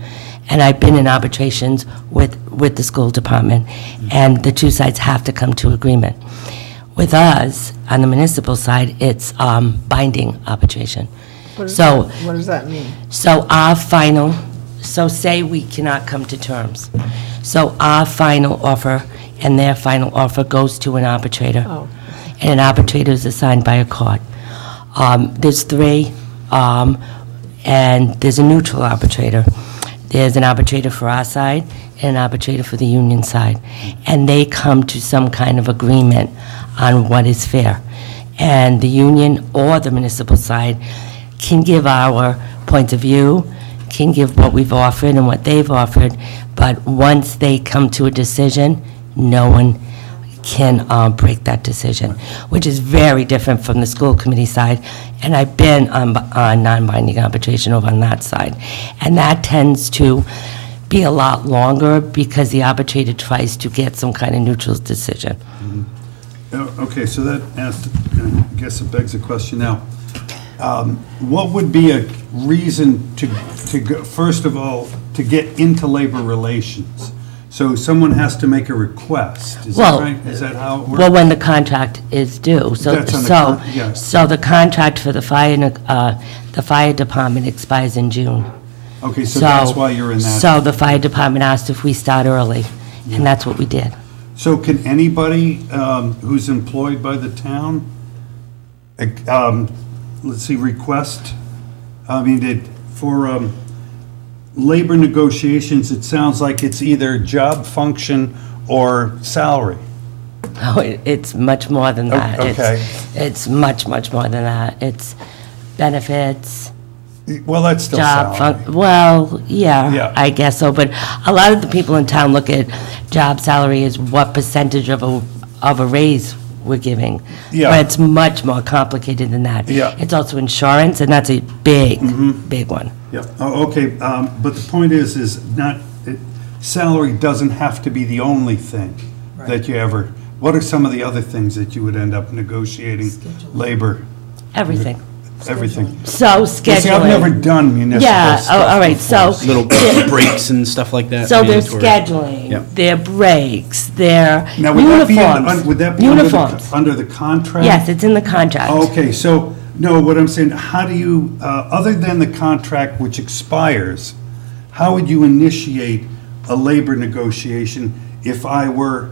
And I've been in arbitrations with the school department, and the two sides have to come to agreement. With us, on the municipal side, it's binding arbitration. What does that mean? So our final, so say we cannot come to terms. So our final offer and their final offer goes to an arbitrator. Oh. And an arbitrator is assigned by a court. There's three, and there's a neutral arbitrator. There's an arbitrator for our side and an arbitrator for the union side. And they come to some kind of agreement on what is fair. And the union or the municipal side can give our points of view, can give what we've offered and what they've offered, but once they come to a decision, no one can break that decision, which is very different from the school committee side. And I've been on non-binding arbitration over on that side. And that tends to be a lot longer because the arbitrator tries to get some kind of neutral decision. Okay, so that asks, I guess it begs a question now. What would be a reason to go, first of all, to get into labor relations? So someone has to make a request, is that right? Is that how it works? Well, when the contract is due. So, That's on the yes. So the contract for the fire department expires in June. Okay, so that's why you're in that. So the fire department asked if we start early, and that's what we did. So can anybody who's employed by the town, let's see, request, for labor negotiations, it sounds like it's either job function or salary? Oh, it's much more than that. Okay. It's much, much more than that. It's benefits, Well, that's still job, salary. well, Yeah. yeah, I guess so, but a lot of the people in town look at job salary as what percentage of a raise we're giving. Yeah. But it's much more complicated than that. Yeah. It's also insurance, and that's a big, big one. Yeah, oh, okay, but the point is not, salary doesn't have to be the only thing that you ever, what are some of the other things that you would end up negotiating? Labor, Everything. everything. So scheduling. See, I've never done municipal Yeah, stuff all right, before, so. Little breaks and stuff like that. So their mandatory. scheduling, Yep. their breaks, their Now, would that be, uniforms. would that be under Uniforms. under the contract? Yes, it's in the contract. Okay, so, no, what I'm saying, how do you, other than the contract which expires, how would you initiate a labor negotiation if I were,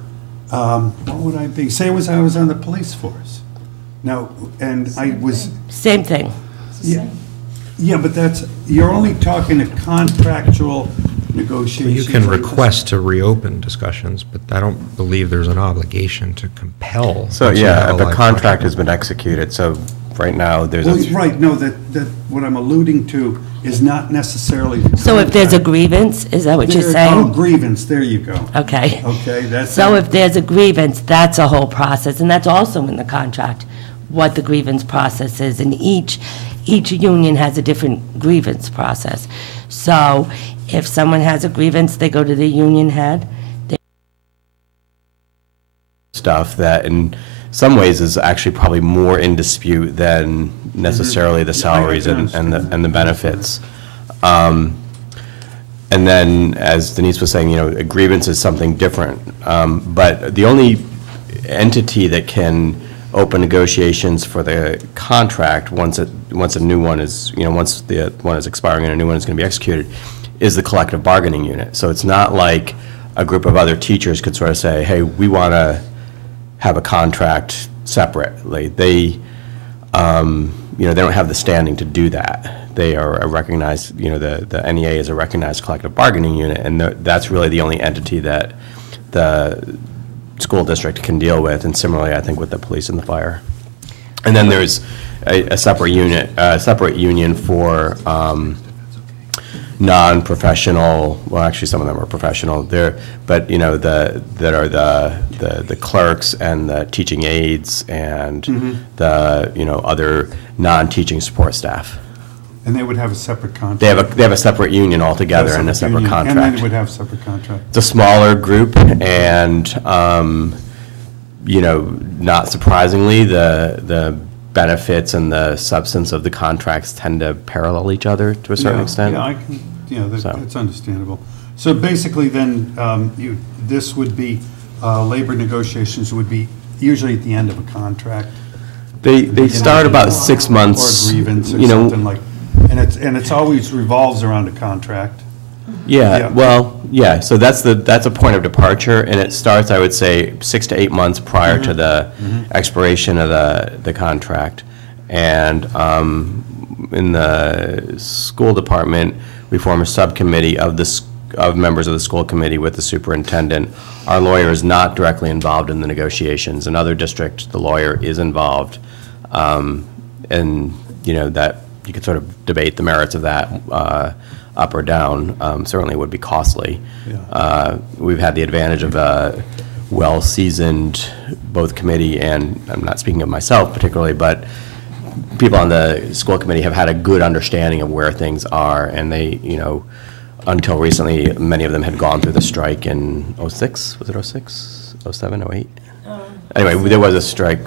what would I be? Say I was on the police force. Now, and I was, Same thing. yeah, but that's, you're only talking a contractual negotiation. You can request to reopen discussions, but I don't believe there's an obligation to compel. So, once you have yeah, a if a live contract contract. has been executed, so right now, there's Well, a, right, no, that, what I'm alluding to is not necessarily the So if there's a contract. grievance, is that what you're Oh, saying? grievance, there you go. Okay. Okay, that's. So if there's a grievance, that's a whole process, and that's also in the contract, what the grievance process is, and each union has a different grievance process. So if someone has a grievance, they go to the union head. stuff that in some ways is actually probably more in dispute than necessarily the salaries and the benefits. And then, as Denise was saying, a grievance is something different. But the only entity that can open negotiations for the contract once a new one is, once the one is expiring and a new one is going to be executed, is the collective bargaining unit. So it's not like a group of other teachers could sort of say, hey, we want to have a contract separately. They, they don't have the standing to do that. They are a recognized, the NEA is a recognized collective bargaining unit, and that's really the only entity that the school district can deal with, and similarly, I think, with the police and the fire. And then there's a separate unit, separate union for non-professional, well, actually, some of them are professional, but, that are the clerks and the teaching aides and the, other non-teaching support staff. And they would have a separate contract. They have a separate union altogether and a separate union, contract. And they would have a separate contract. It's a smaller group, and, not surprisingly, the benefits and the substance of the contracts tend to parallel each other to a certain extent. Yeah, that's understandable. So basically then, this would be, labor negotiations would be usually at the end of a contract. They start about 6 months. Or a grievance or something like, and it's always revolves around a contract. Yeah, well, yeah, so that's a point of departure, and it starts, I would say, 6 to 8 months prior to the expiration of the contract. And in the school department, we form a subcommittee of members of the school committee with the superintendent. Our lawyer is not directly involved in the negotiations. In other districts, the lawyer is involved, and that you could sort of debate the merits of that. Up or down, certainly would be costly. Yeah. We've had the advantage of a well-seasoned, both committee and, I'm not speaking of myself particularly, but people on the school committee have had a good understanding of where things are, and they, until recently, many of them had gone through the strike in '06, was it '06, '07, '08? Anyway, there was a strike,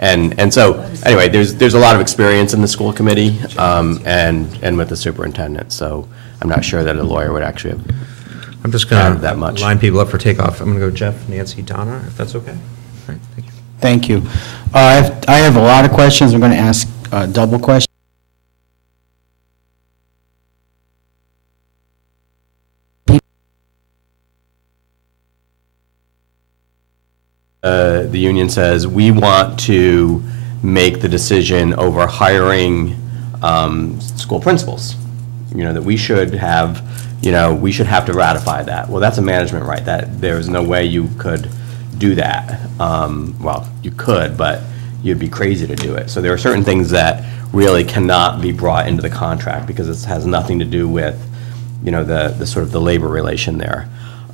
and so, anyway, there's a lot of experience in the school committee, and with the superintendent, so I'm not sure that a lawyer would actually have I'm just going that to much. line people up for takeoff. I'm going to go Jeff, Nancy, Donna, if that's okay. All right, thank you. Thank you. I have a lot of questions. I'm going to ask double questions. The union says, we want to make the decision over hiring school principals. That we should have you know, we should have to ratify that. Well, that's a management right. That there's no way you could do that. Well, you could, but you'd be crazy to do it. So there are certain things that really cannot be brought into the contract because it has nothing to do with, you know, the sort of the labor relation there.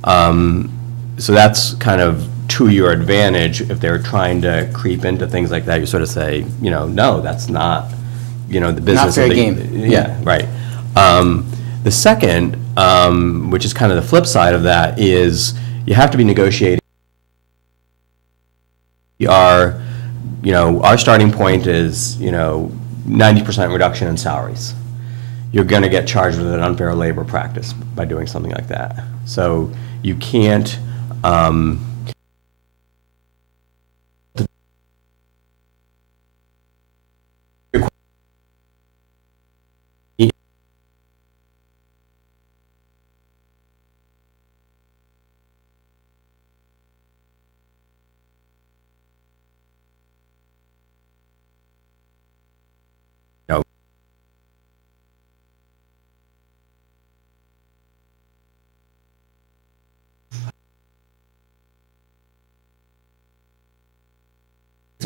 So that's kind of to your advantage. If they're trying to creep into things like that, you sort of say, you know, no, that's not, you know, the business. Not fair game. Yeah, right. The second, which is kind of the flip side of that, is you have to be negotiating. Our, you know, our starting point is, you know, 90% reduction in salaries. You're going to get charged with an unfair labor practice by doing something like that. So you can't. Are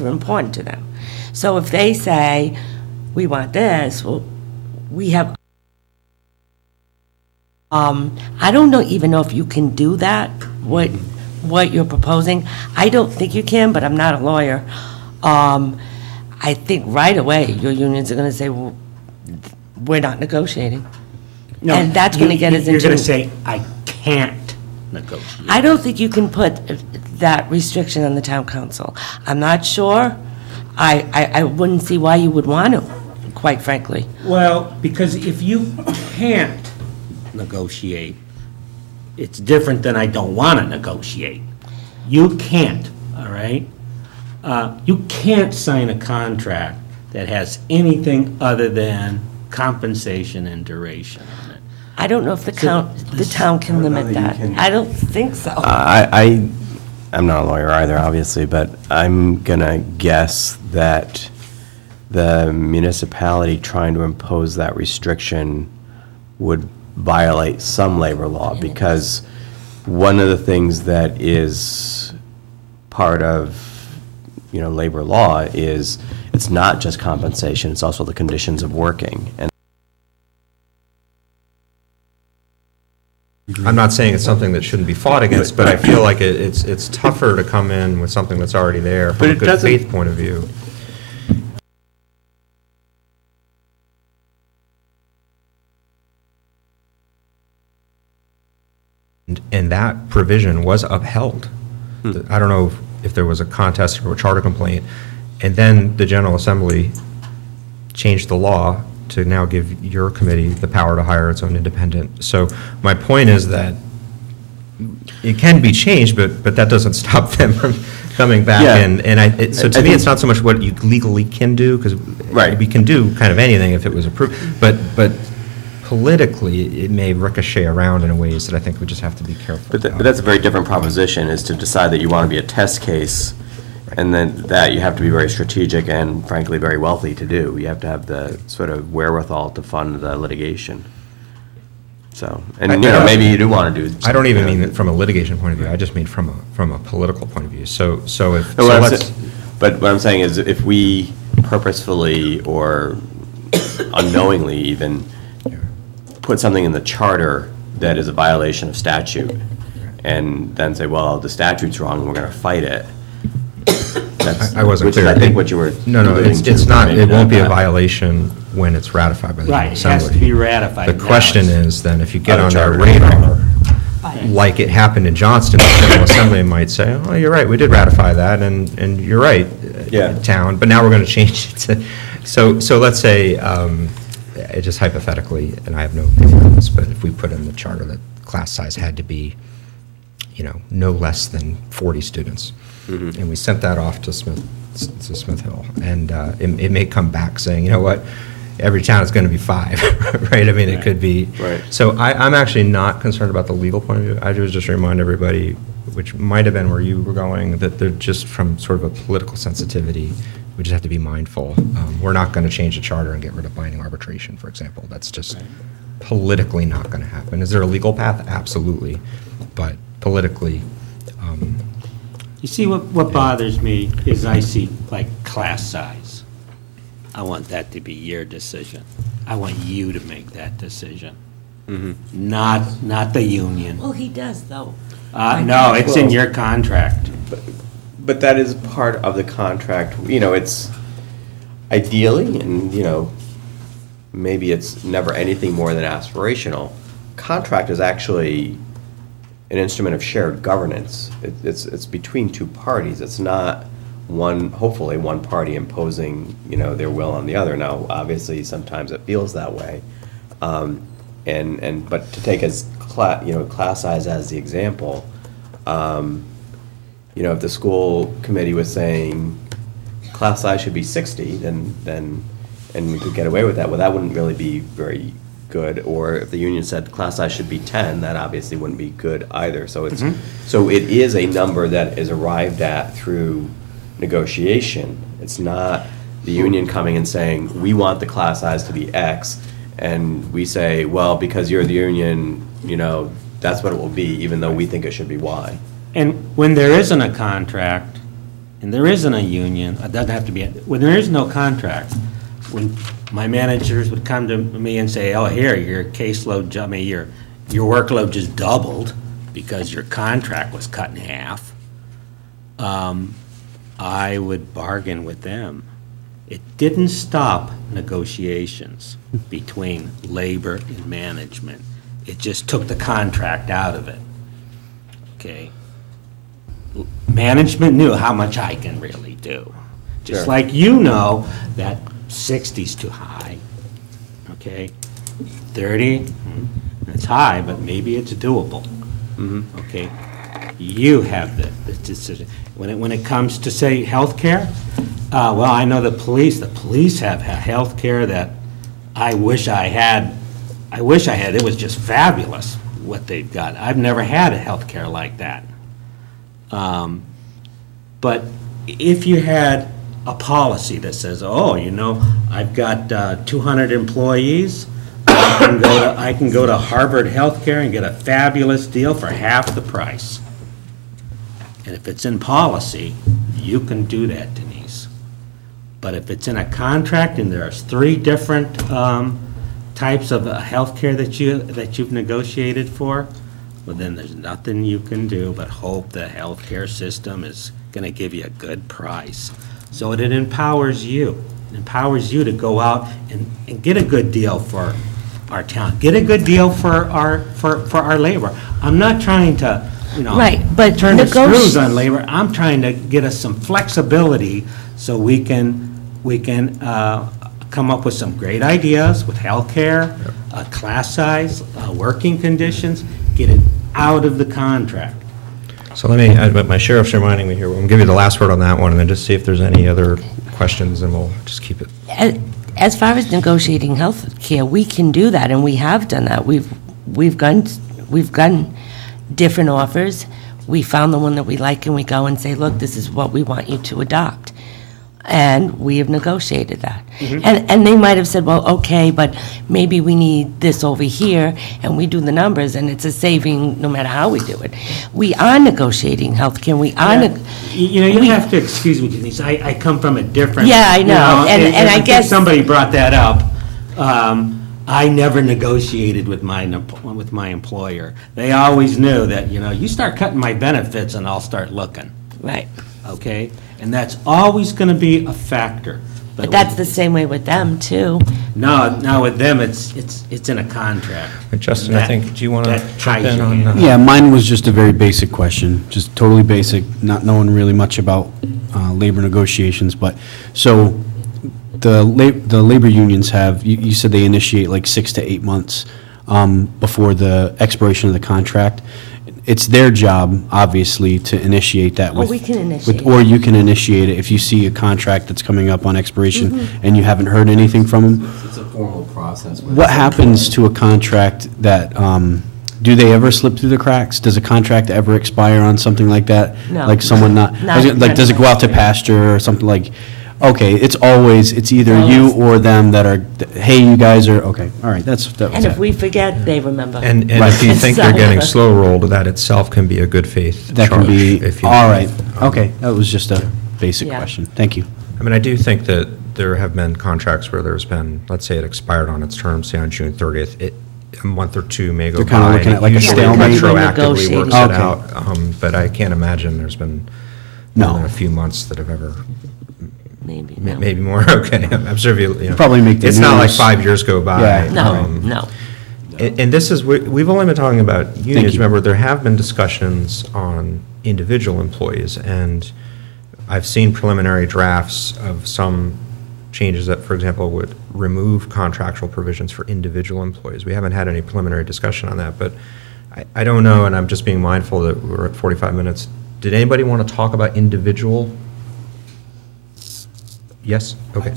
important to them. So if they say, we want this, well, we have, I don't even know if you can do that, what you're proposing. I don't think you can, but I'm not a lawyer. I think right away your unions are going to say, well, we're not negotiating. No, and that's going to get us into. You're going to say, I can't negotiate. I don't think you can put that restriction on the town council. I'm not sure. I wouldn't see why you would want to, quite frankly. Well, because if you can't negotiate, it's different than I don't want to negotiate. You can't, all right? You can't sign a contract that has anything other than compensation and duration on it. I don't know if the town can limit that. I don't think so. I'm not a lawyer either, obviously, but I'm going to guess that the municipality trying to impose that restriction would violate some labor law, because one of the things that is part of, you know, labor law is it's not just compensation, it's also the conditions of working. And I'm not saying it's something that shouldn't be fought against, but I feel like it's tougher to come in with something that's already there from a good faith point of view. And that provision was upheld. I don't know if there was a contest or a charter complaint, and then the General Assembly changed the law to now give your committee the power to hire its own independent. So my point is that it can be changed, but that doesn't stop them from coming back. Yeah. So to me, it's not so much what you legally can do, because we can do kind of anything if it was approved, but politically, it may ricochet around in ways that I think we just have to be careful about. But that's a very different proposition, is to decide that you want to be a test case, and then that you have to be very strategic and frankly very wealthy to do. You have to have the sort of wherewithal to fund the litigation. So, and you know, maybe you do want to do. I don't even mean it from a litigation point of view. I just mean from a political point of view. But what I'm saying is, if we purposefully or unknowingly even put something in the charter that is a violation of statute, and then say, well, the statute's wrong, and we're going to fight it. I wasn't clear. I think what you were. No, it's not. It won't be a violation when it's ratified by the General Assembly. Right, it has to be ratified. The question is then, if you get on their radar, like it happened in Johnston, the General Assembly might say, oh, you're right, we did ratify that, and you're right, town, but now we're going to change it to. So let's say, just hypothetically, and I have no opinion on this, but if we put in the charter that class size had to be, you know, no less than 40 students, and we sent that off to Smith Hill, and it may come back saying, you know what, every town is going to be 5, right? I mean, it could be. Right. So I'm actually not concerned about the legal point of view. I was just remind everybody, which might have been where you were going, that they're just from sort of a political sensitivity. We just have to be mindful. We're not going to change the charter and get rid of binding arbitration, for example. That's just politically not going to happen. Is there a legal path? Absolutely. But politically, You see, what bothers me is I see like class size. I want that to be your decision. I want you to make that decision. Not the union. Well, he does, though. No, it's in your contract. But that is part of the contract. You know, it's ideally, and, you know, maybe it's never anything more than aspirational. Contract is actually an instrument of shared governance. It's between two parties. It's not hopefully one party imposing, you know, their will on the other. Now, obviously, sometimes it feels that way. But to take class size as the example, you know, if the school committee was saying class size should be 60, then we could get away with that. Well, that wouldn't really be very good. Or if the union said class size should be 10, that obviously wouldn't be good either. So it is a number that is arrived at through negotiation. It's not the union coming and saying, we want the class size to be X, and we say, well, because you're the union, you know, that's what it will be, even though we think it should be Y. And when there isn't a contract, and there isn't a union, it doesn't have to be, when there is no contract, when my managers would come to me and say, oh, here, your caseload, I mean, your workload just doubled because your contract was cut in half, I would bargain with them. It didn't stop negotiations between labor and management. It just took the contract out of it, okay? Management knew how much I can really do. Just Sure. like you know that 60's too high, okay? 30, it's high, but maybe it's doable, okay? You have the decision. When it comes to, say, healthcare, well, I know the police have healthcare that I wish I had. It was just fabulous what they've got. I've never had a healthcare like that. But if you had a policy that says, oh, you know, I've got 200 employees, I can go to Harvard Healthcare and get a fabulous deal for half the price. And if it's in policy, you can do that, Denise. But if it's in a contract and there's 3 different types of healthcare that you've negotiated for, well, then there's nothing you can do but hope the healthcare system is going to give you a good price. So it empowers you. It empowers you to go out and get a good deal for our town. Get a good deal for our labor. I'm not trying to, you know, Right, but turn the screws on labor. I'm trying to get us some flexibility so we can come up with some great ideas with healthcare, class size, working conditions, get it out of the contract. so let me, but my sheriff's reminding me here, we'll give you the last word on that one, and then just see if there's any other questions, and we'll just keep it. As far as negotiating health care, we can do that, and we have done that. We've gotten different offers. We found the one that we like, and we go and say, look, this is what we want you to adopt. And we have negotiated that. And they might have said, well, okay, but maybe we need this over here, and we do the numbers, and it's a saving no matter how we do it. We are negotiating health care. We are. You know, you have to excuse me, Denise. I come from a different. Yeah, I know. And I guess somebody brought that up. I never negotiated with my employer. They always knew that, you know, you start cutting my benefits and I'll start looking. Right. Okay? And that's always going to be a factor. But that's the same way with them, too. No, with them, it's in a contract. Justin, I think, do you want to jump in on? Yeah, mine was just a very basic question, just totally basic, not knowing really much about labor negotiations. But, so, the labor unions have, you said they initiate like 6 to 8 months before the expiration of the contract. It's their job, obviously, to initiate that with. Or we can initiate Or you can initiate it if you see a contract that's coming up on expiration and you haven't heard anything from them. It's a formal process. What happens to a contract that, do they ever slip through the cracks? Does a contract ever expire on something like that? No. Like someone not, Not- like, does it go out to pasture or something like, Okay, it's always, it's either you or them that are, hey, you guys are, okay, all right, that was And if it. we forget, they remember. And Right. if you think they're So- getting slow rolled, that itself can be a good faith That can charge. be, if you- all right, okay, that was just a basic Yeah. question. Thank you. I mean, I do think that there have been contracts where there's been, let's say it expired on its term, say on June 30th, a month or two may go They're by. kinda looking and at like a usually stalemate. retroactively works it Okay. out, but I can't imagine there's been more No. than a few months that have ever, Maybe, no. maybe more, okay. I'm sure you know. Probably make the It's not like news. 5 years go by. Yeah. No, no. And this is, we've only been talking about unions. you. Remember, there have been discussions on individual employees, and I've seen preliminary drafts of some changes that, for example, would remove contractual provisions for individual employees. We haven't had any preliminary discussion on that, but I don't know, and I'm just being mindful that we're at 45 minutes. Did anybody want to talk about individual? Yes? Okay.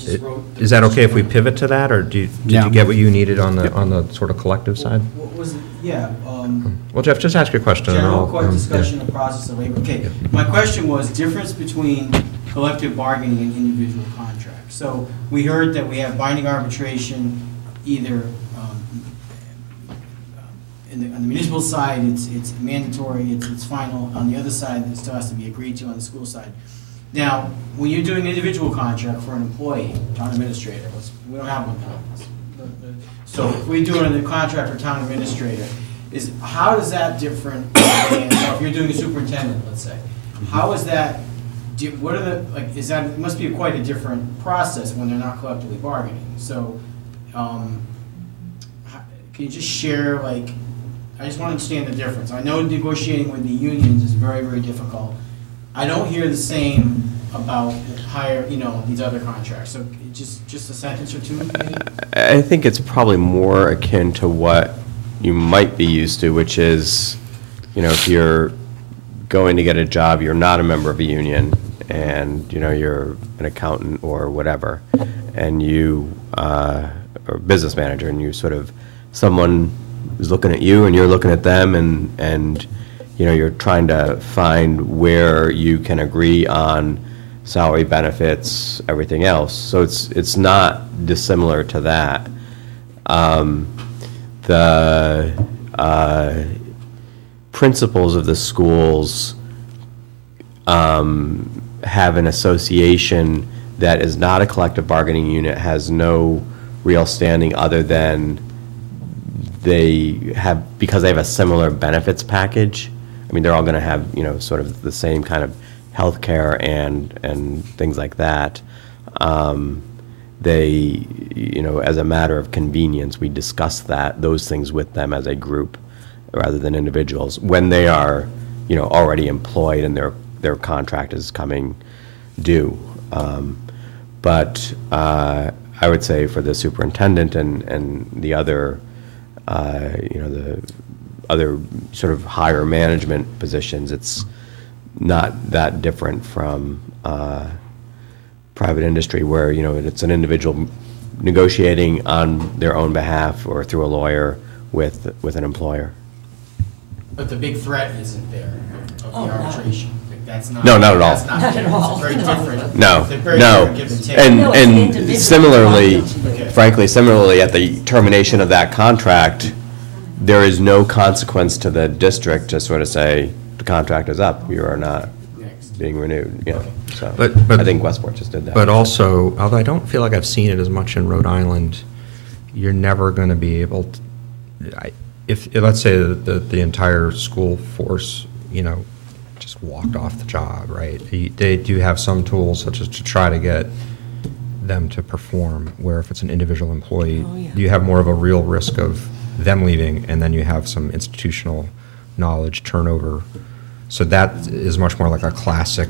Is that okay if we pivot to that, or did Yeah. you get what you needed on the sort of collective side? What was it? Yeah. Well, Jeff, just ask your question. and General I'll, quick discussion yeah. of process of labor. Okay, my question was difference between collective bargaining and individual contracts. So we heard that we have binding arbitration, either on the municipal side, it's mandatory, it's final. On the other side, it still has to be agreed to on the school side. Now, when you're doing an individual contract for an employee, town administrator, we don't have one now. So if we do a contract for town administrator, how is that different than, if you're doing a superintendent, let's say? How is that, what are the, like, it must be quite a different process when they're not collectively bargaining. So, can you just share, like, I just want to understand the difference. I know negotiating with the unions is very, very difficult. I don't hear the same about these other contracts. So just a sentence or two, maybe? I think it's probably more akin to what you might be used to, which is, if you're going to get a job, you're not a member of a union, and, you're an accountant or whatever, and you are a business manager, and you sort of, someone is looking at you, and you're looking at them, and you're trying to find where you can agree on salary, benefits, everything else. So it's not dissimilar to that. The principals of the schools have an association that is not a collective bargaining unit, has no real standing other than because they have a similar benefits package. I mean, they're all going to have, sort of the same kind of health care and things like that. They, as a matter of convenience, we discuss those things with them as a group rather than individuals when they are, already employed and their contract is coming due. But I would say for the superintendent and the other, the other sort of higher management positions, it's not that different from private industry where, it's an individual negotiating on their own behalf or through a lawyer with an employer. But the big threat isn't there of the arbitration. That's not. No, not at all. That's not there. It's very different. No, It's a very no. different give and take. And similarly, Okay. frankly, similarly, at the termination of that contract, there is no consequence to the district to sort of say, the contract is up, you are not being renewed, so. But I think Westport just did that. But also, although I don't feel like I've seen it as much in Rhode Island, you're never going to be able to, if let's say that the entire school force, just walked off the job, right? They do have some tools such as to try to get them to perform, where if it's an individual employee, you have more of a real risk of them leaving, and then you have some institutional knowledge turnover. So that is much more like a classic,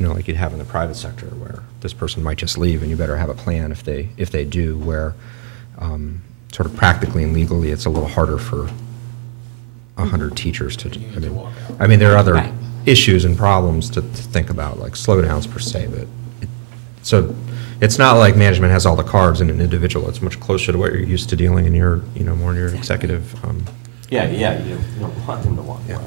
like you'd have in the private sector, where this person might just leave, and you better have a plan if they do. Where sort of practically and legally, it's a little harder for 100 teachers to. I mean, there are other issues and problems to think about, like slowdowns per se, but so. It's not like management has all the cards in an individual. It's much closer to what you're used to dealing in your, more in your executive. Yeah, you don't want them to walk away.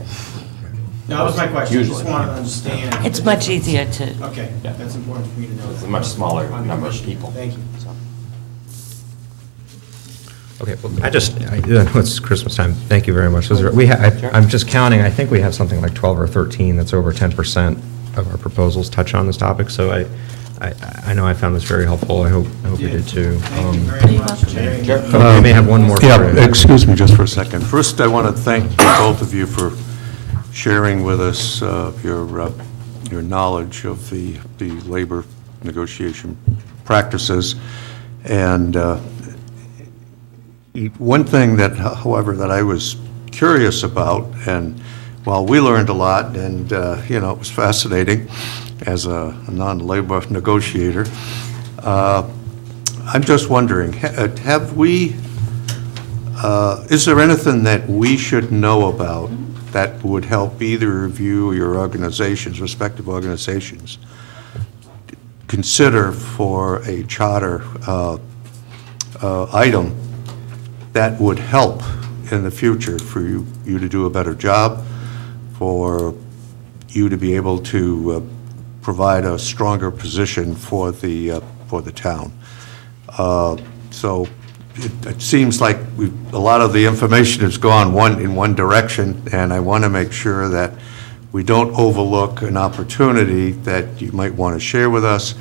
No, that was my question, I just wanted to understand. It's much easier to, Okay, that's important for me to know. It's a much smaller number of people. Thank you. Okay, well, it's Christmas time. Thank you very much. I'm just counting, I think we have something like 12 or 13, that's over 10% of our proposals touch on this topic, so I know I found this very helpful. I hope we did too. Thank you very much, Jerry. We may have one more. Excuse me just for a second. First, I want to thank both of you for sharing with us your knowledge of the labor negotiation practices. And one thing that, however, that I was curious about, and while we learned a lot, and it was fascinating as a non-labor negotiator, I'm just wondering, is there anything that we should know about that would help either of you or your organizations, respective organizations, consider for a charter item that would help in the future for you to do a better job, for you to be able to provide a stronger position for the town. So it seems like a lot of the information has gone in one direction, and I want to make sure that we don't overlook an opportunity that you might want to share with us.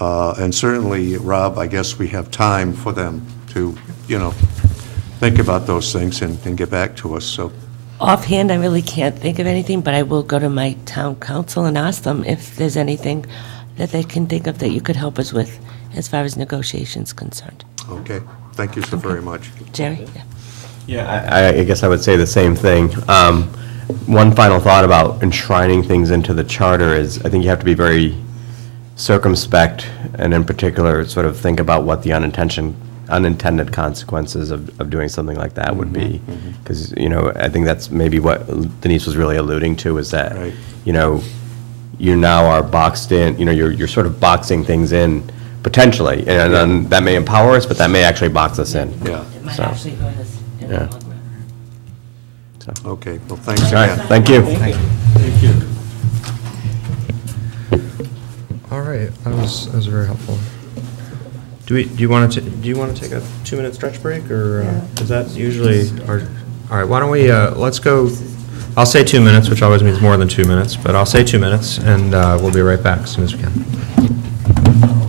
And certainly, Rob, I guess we have time for them to, think about those things and get back to us. So offhand, I really can't think of anything, but I will go to my town council and ask them if there's anything that they can think of that you could help us with as far as negotiations concerned. Okay, thank you so very much. Jerry? Yeah, I guess I would say the same thing. One final thought about enshrining things into the charter is I think you have to be very circumspect, and in particular sort of think about what the unintended consequences of doing something like that would be. Because, I think that's maybe what Denise was really alluding to, is that, right. You now are boxed in, you're sort of boxing things in potentially, and then that may empower us, but that may actually box us in. Yeah. It might actually hurt us in the long run. Okay, well, thanks All right, again. thank you. Thank you. All right, that was very helpful. Do you want to take a 2-minute stretch break, or is that usually our? All right, why don't we let's go. I'll say 2 minutes, which always means more than 2 minutes, but I'll say 2 minutes, and we'll be right back as soon as we can.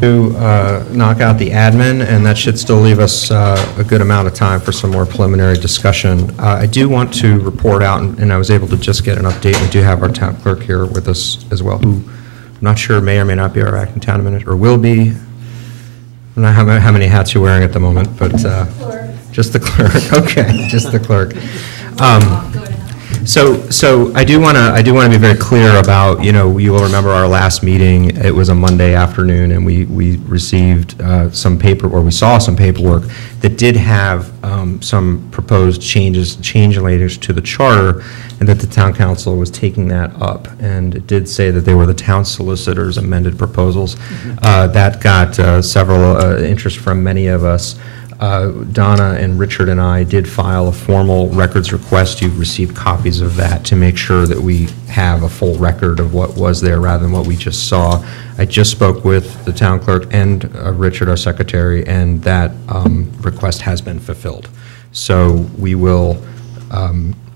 To knock out the admin, and that should still leave us a good amount of time for some more preliminary discussion. I do want to report out, and I was able to just get an update. We do have our town clerk here with us as well, who I'm not sure may or may not be our acting town administrator, or will be. I don't know how many hats you're wearing at the moment, but just the clerk. Okay, just the clerk. So I do want to be very clear about, you will remember our last meeting. It was a Monday afternoon, and we received some paper, or we saw some paperwork that did have some proposed changes to the charter, and that the town council was taking that up. And it did say that they were the town solicitor's amended proposals. That got several interest from many of us. Donna and Richard and I did file a formal records request. You've received copies of that to make sure that we have a full record of what was there rather than what we just saw. I just spoke with the town clerk and Richard, our secretary, and that request has been fulfilled. So we will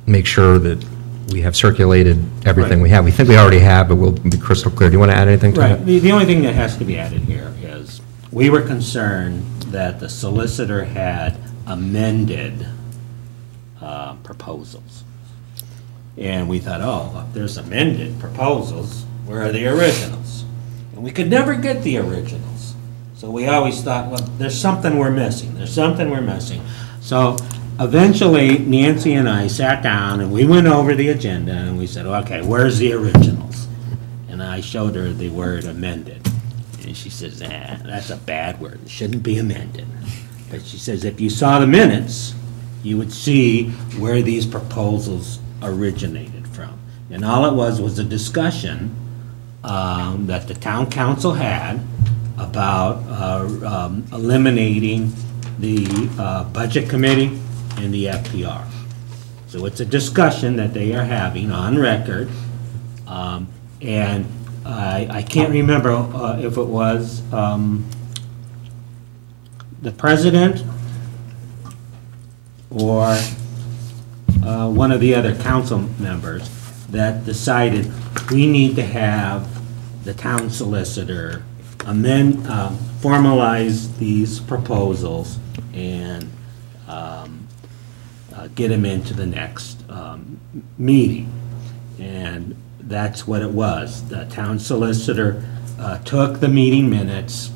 make sure that we have circulated everything we have. We think we already have, but we'll be crystal clear. Do you want to add anything to that? The only thing that has to be added here is we were concerned that the solicitor had amended proposals. And we thought, oh, if there's amended proposals, where are the originals? And we could never get the originals. So we always thought, well, there's something we're missing. There's something we're missing. So eventually, Nancy and I sat down and we went over the agenda and we said, okay, where's the originals? And I showed her the word amended. And she says, that's a bad word. It shouldn't be amended. But she says, if you saw the minutes, you would see where these proposals originated from. And all it was a discussion that the town council had about eliminating the budget committee and the FPR. So it's a discussion that they are having on record. And I can't remember if it was the president or one of the other council members that decided we need to have the town solicitor formalize these proposals and get them into the next meeting. And that's what it was. The town solicitor took the meeting minutes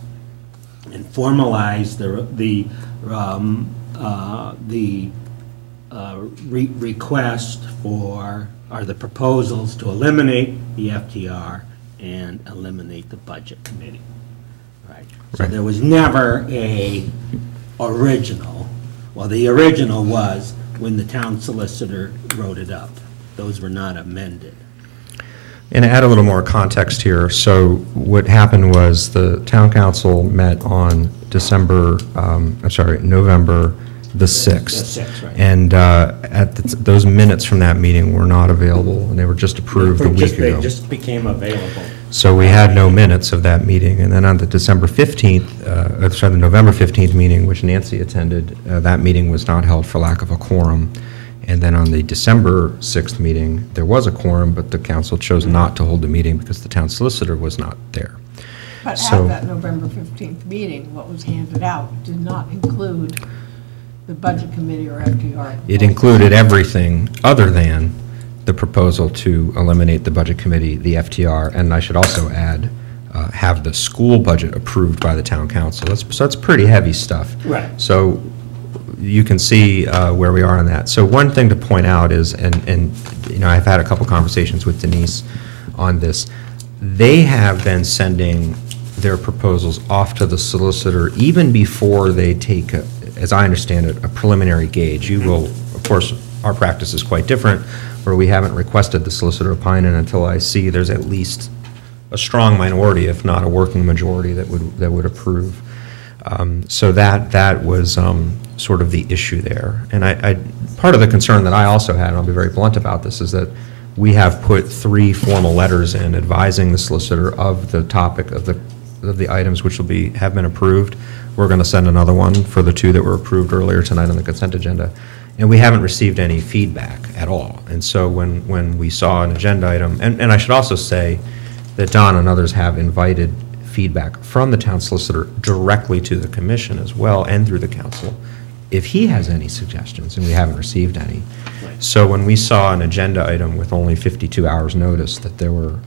and formalized the request for, or the proposals to eliminate the FTR and eliminate the budget committee. Right. So there was never a original. Well, the original was when the town solicitor wrote it up. Those were not amended. And to add a little more context here, so what happened was the town council met on November the 6th. The 6th, right. And those minutes from that meeting were not available, and they were just approved a week ago. They just became available. So we had no minutes of that meeting. And then on the November 15th meeting, which Nancy attended, that meeting was not held for lack of a quorum. And then on the December 6th meeting, there was a quorum, but the council chose not to hold the meeting because the town solicitor was not there. But So- at that November 15th meeting, what was handed out did not include the budget committee or FTR. It included everything other than the proposal to eliminate the budget committee, the FTR, and I should also add, have the school budget approved by the town council. So that's pretty heavy stuff. Right. So you can see where we are on that. So one thing to point out is, and you know, I've had a couple conversations with Denise on this. They have been sending their proposals off to the solicitor even before they take, as I understand it, a preliminary gauge. You will, of course, our practice is quite different, where we haven't requested the solicitor opine until I see there's at least a strong minority, if not a working majority, that would approve. So that was sort of the issue there. And part of the concern that I also had, and I'll be very blunt about this, is that we have put 3 formal letters in advising the solicitor of the topic of the items which have been approved. We're going to send another one for the 2 that were approved earlier tonight on the consent agenda. And we haven't received any feedback at all. And so when we saw an agenda item, and I should also say that Don and others have invited feedback from the town solicitor directly to the commission as well, and through the council, if he has any suggestions, and we haven't received any. Right. So when we saw an agenda item with only 52 hours notice that there were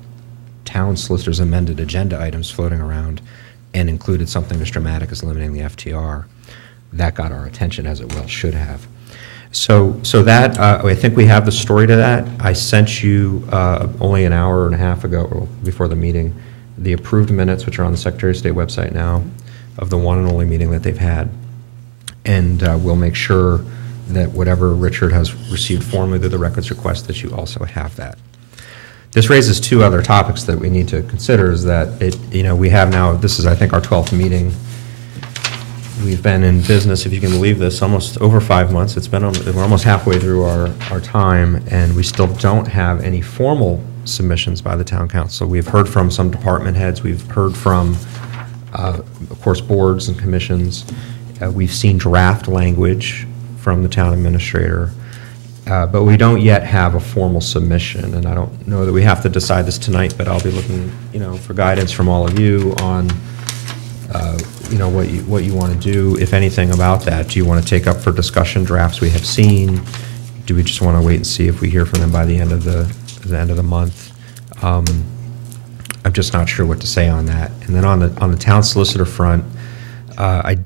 town solicitors amended agenda items floating around and included something as dramatic as eliminating the FTR, that got our attention, as it well should have. So that, I think we have the story to that. I sent you only an hour and a half ago, or before the meeting, the approved minutes, which are on the Secretary of State website now, of the one and only meeting that they've had. And we'll make sure that whatever Richard has received formally through the records request, that you also have that. This raises 2 other topics that we need to consider, is that we have now, this is I think our 12th meeting. We've been in business, if you can believe this, almost over 5 months. We're almost halfway through our time, and we still don't have any formal submissions by the town council. We've heard from some department heads. We've heard from, of course, boards and commissions. We've seen draft language from the town administrator, but we don't yet have a formal submission. And I don't know that we have to decide this tonight, but I'll be looking, for guidance from all of you on what you want to do, if anything, about that. Do you want to take up for discussion drafts we have seen? Do we just want to wait and see if we hear from them by the end of the month? I'm just not sure what to say on that. And then on the town solicitor front, I'm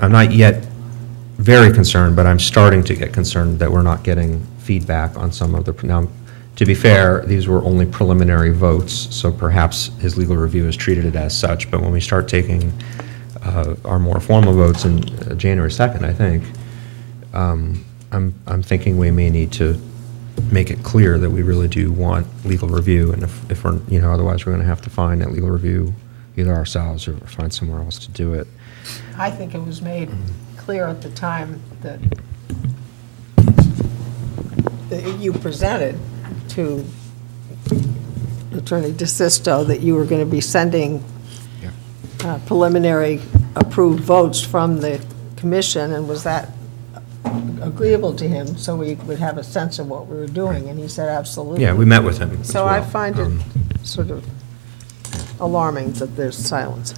not yet very concerned, but I'm starting to get concerned that we're not getting feedback on some of the. Now, to be fair, these were only preliminary votes, so perhaps his legal review has treated it as such. But when we start taking our more formal votes in January 2nd, I think, I'm thinking we may need to make it clear that we really do want legal review, and if we're, otherwise we're going to have to find that legal review either ourselves or find somewhere else to do it. I think it was made clear at the time that that you presented to Attorney DeSisto that you were going to be sending preliminary approved votes from the commission, and was that agreeable to him, so we would have a sense of what we were doing? And he said, absolutely. Yeah, we met with him as So I well. find it sort of alarming that there's silence.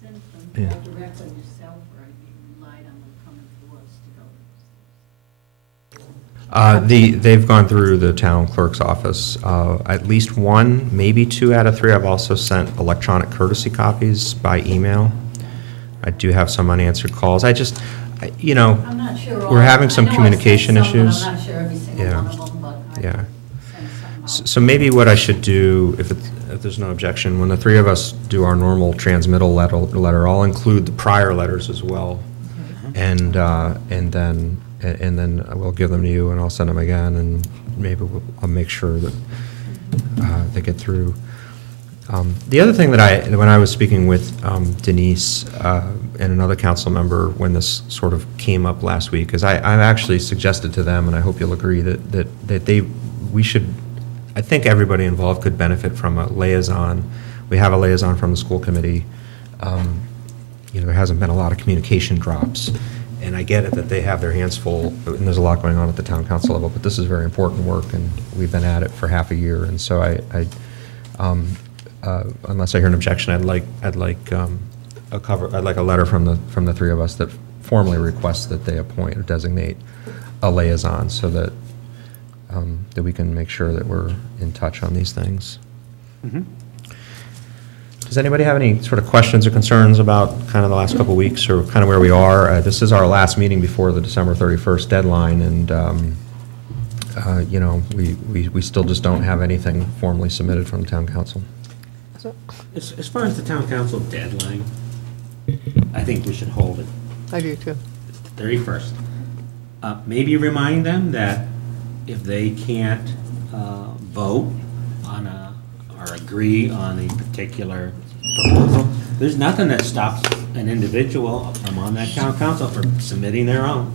Send them Yeah. directly yourself, or you relied on them coming to us to go? They've gone through the town clerk's office. At least one, maybe 2 out of 3. I've also sent electronic courtesy copies by email. I do have some unanswered calls. I'm not sure. We're we're having some communication issues. I'm not sure every single Yeah. one of them, but I Yeah. can send something out. So maybe what I should do, if there's no objection, when the 3 of us do our normal transmittal letter, I'll include the prior letters as well. And then we'll give them to you, and I'll send them again, and maybe I'll make sure that they get through. The other thing that when I was speaking with Denise and another council member when this sort of came up last week, is I actually suggested to them, and I hope you'll agree, that we should, I think everybody involved could benefit from a liaison. We have a liaison from the school committee. There hasn't been a lot of communication drops. And I get it that they have their hands full, and there's a lot going on at the town council level, but this is very important work, and we've been at it for half a year. And so unless I hear an objection, I'd like a letter from the 3 of us that formally requests that they appoint or designate a liaison, so that we can make sure that we're in touch on these things. Mm-hmm. Does anybody have any sort of questions or concerns about kind of the last couple of weeks, or kind of where we are? This is our last meeting before the December 31st deadline, and we still just don't have anything formally submitted from the town council. As far as the town council deadline, I think we should hold it. I do too. It's the 31st. Maybe remind them that if they can't vote on or agree on a particular proposal, there's nothing that stops an individual from on that town council from submitting their own.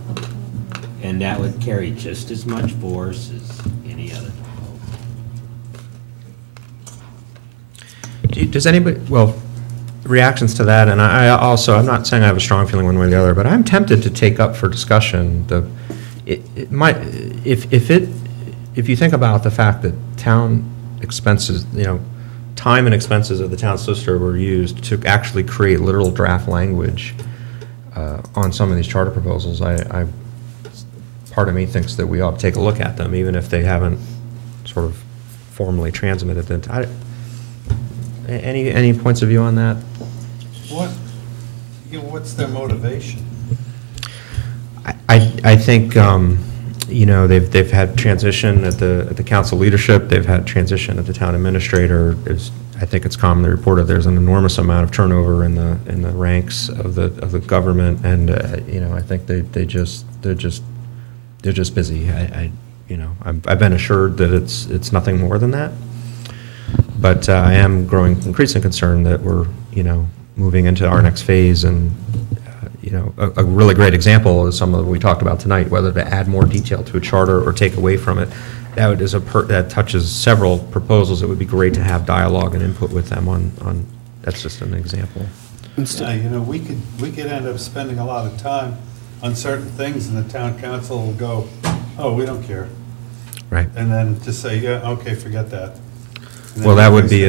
And that would carry just as much force as any other proposal. Does anybody, reactions to that, and I'm not saying I have a strong feeling one way or the other, but I'm tempted to take up for discussion if you think about the fact that town expenses, time and expenses of the town solicitor were used to actually create literal draft language on some of these charter proposals, part of me thinks that we ought to take a look at them, even if they haven't sort of formally transmitted them. Any points of view on that? What's their motivation? I think they've had transition at the council leadership. They've had transition at the town administrator. I think it's commonly reported there's an enormous amount of turnover in the ranks of the government, and I think they're just busy. I've been assured that it's nothing more than that. But I am growing increasingly concerned that we're, moving into our next phase, and, a really great example is some of what we talked about tonight, whether to add more detail to a charter or take away from it. That touches several proposals. It would be great to have dialogue and input with them on that's just an example. Yeah, we could end up spending a lot of time on certain things, and the town council will go, oh, we don't care. Right. And then just say, yeah, okay, forget that. Well, that would be,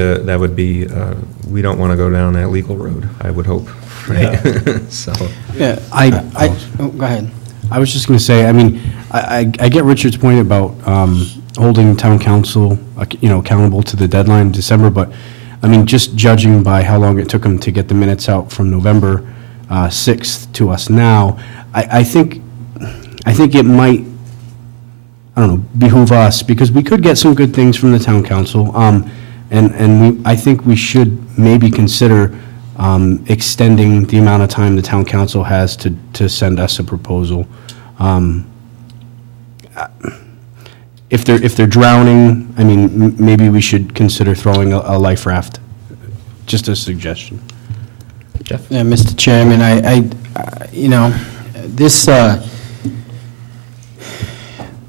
we don't want to go down that legal road, I would hope, right? Yeah. So. Yeah, go ahead. I was just going to say, I get Richard's point about holding town council, accountable to the deadline in December, but, just judging by how long it took them to get the minutes out from November 6th to us now, I think it might, behoove us, because we could get some good things from the town council, I think we should maybe consider extending the amount of time the town council has to send us a proposal. If they're drowning, maybe we should consider throwing a life raft. Just a suggestion. Jeff? Yeah, Mr. Chairman, this,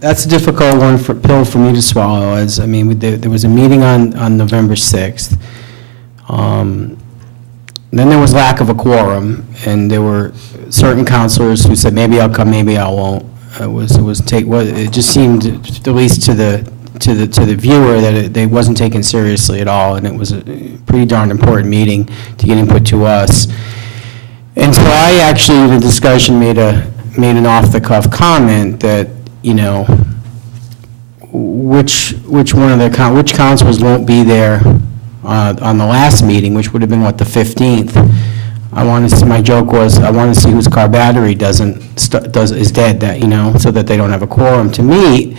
that's a difficult pill for me to swallow. As I mean, there was a meeting on November 6th. Then there was lack of a quorum, and there were certain counselors who said, maybe I'll come, maybe I won't. It just seemed, at least to the viewer, that it wasn't taken seriously at all, and it was a pretty darn important meeting to get input to us. And so I actually, in the discussion, made an off-the-cuff comment that, you know, which counselors won't be there on the last meeting, which would have been, what, the 15th. My joke was, I want to see whose car battery is dead, that, you know, so that they don't have a quorum to meet.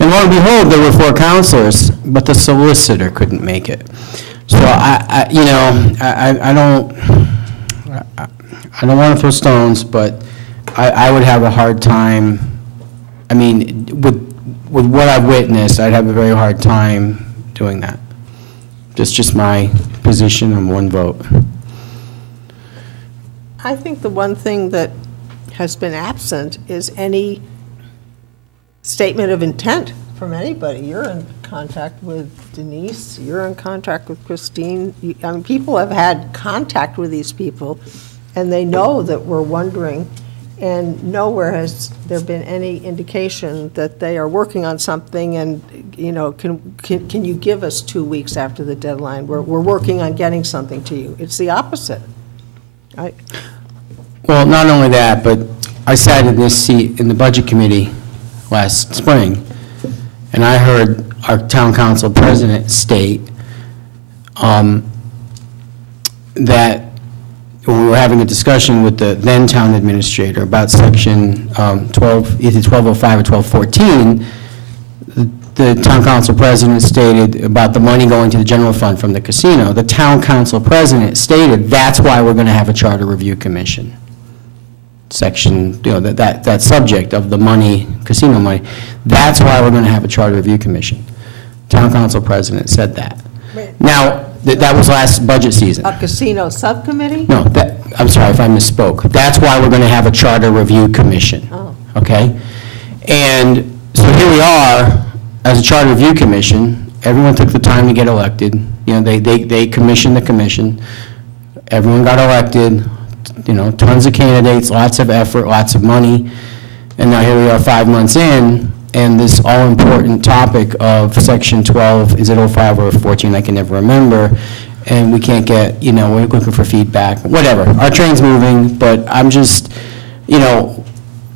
And lo and behold, there were 4 counselors, but the solicitor couldn't make it. So I don't want to throw stones, but I would have a hard time, I mean, with what I've witnessed, I'd have a very hard time doing that. That's just my position on one vote. I think the one thing that has been absent is any statement of intent from anybody. You're in contact with Denise, you're in contact with Christine. I mean, people have had contact with these people, and they know that we're wondering, and nowhere has there been any indication that they are working on something and, you know, can you give us 2 weeks after the deadline? We're working on getting something to you. It's the opposite. Well, not only that, but I sat in this seat in the Budget Committee last spring, and I heard our town council president state that when we were having a discussion with the then town administrator about section 12, either 1205 or 1214, the town council president stated about the money going to the general fund from the casino. The town council president stated that's why we're going to have a charter review commission. Section, you know, that subject of the money, casino money, that's why we're going to have a charter review commission. Town council president said that. Wait. Now, that was last budget season. A casino subcommittee? No, I'm sorry if I misspoke. That's why we're going to have a charter review commission. Oh. Okay? And so here we are, as a charter review commission, everyone took the time to get elected. You know, they commissioned the commission. Everyone got elected. You know, tons of candidates, lots of effort, lots of money. And now here we are 5 months in, and this all-important topic of Section 12, is it 05 or 14, I can never remember, and we can't get, you know, we're looking for feedback, whatever. Our train's moving, but I'm just, you know,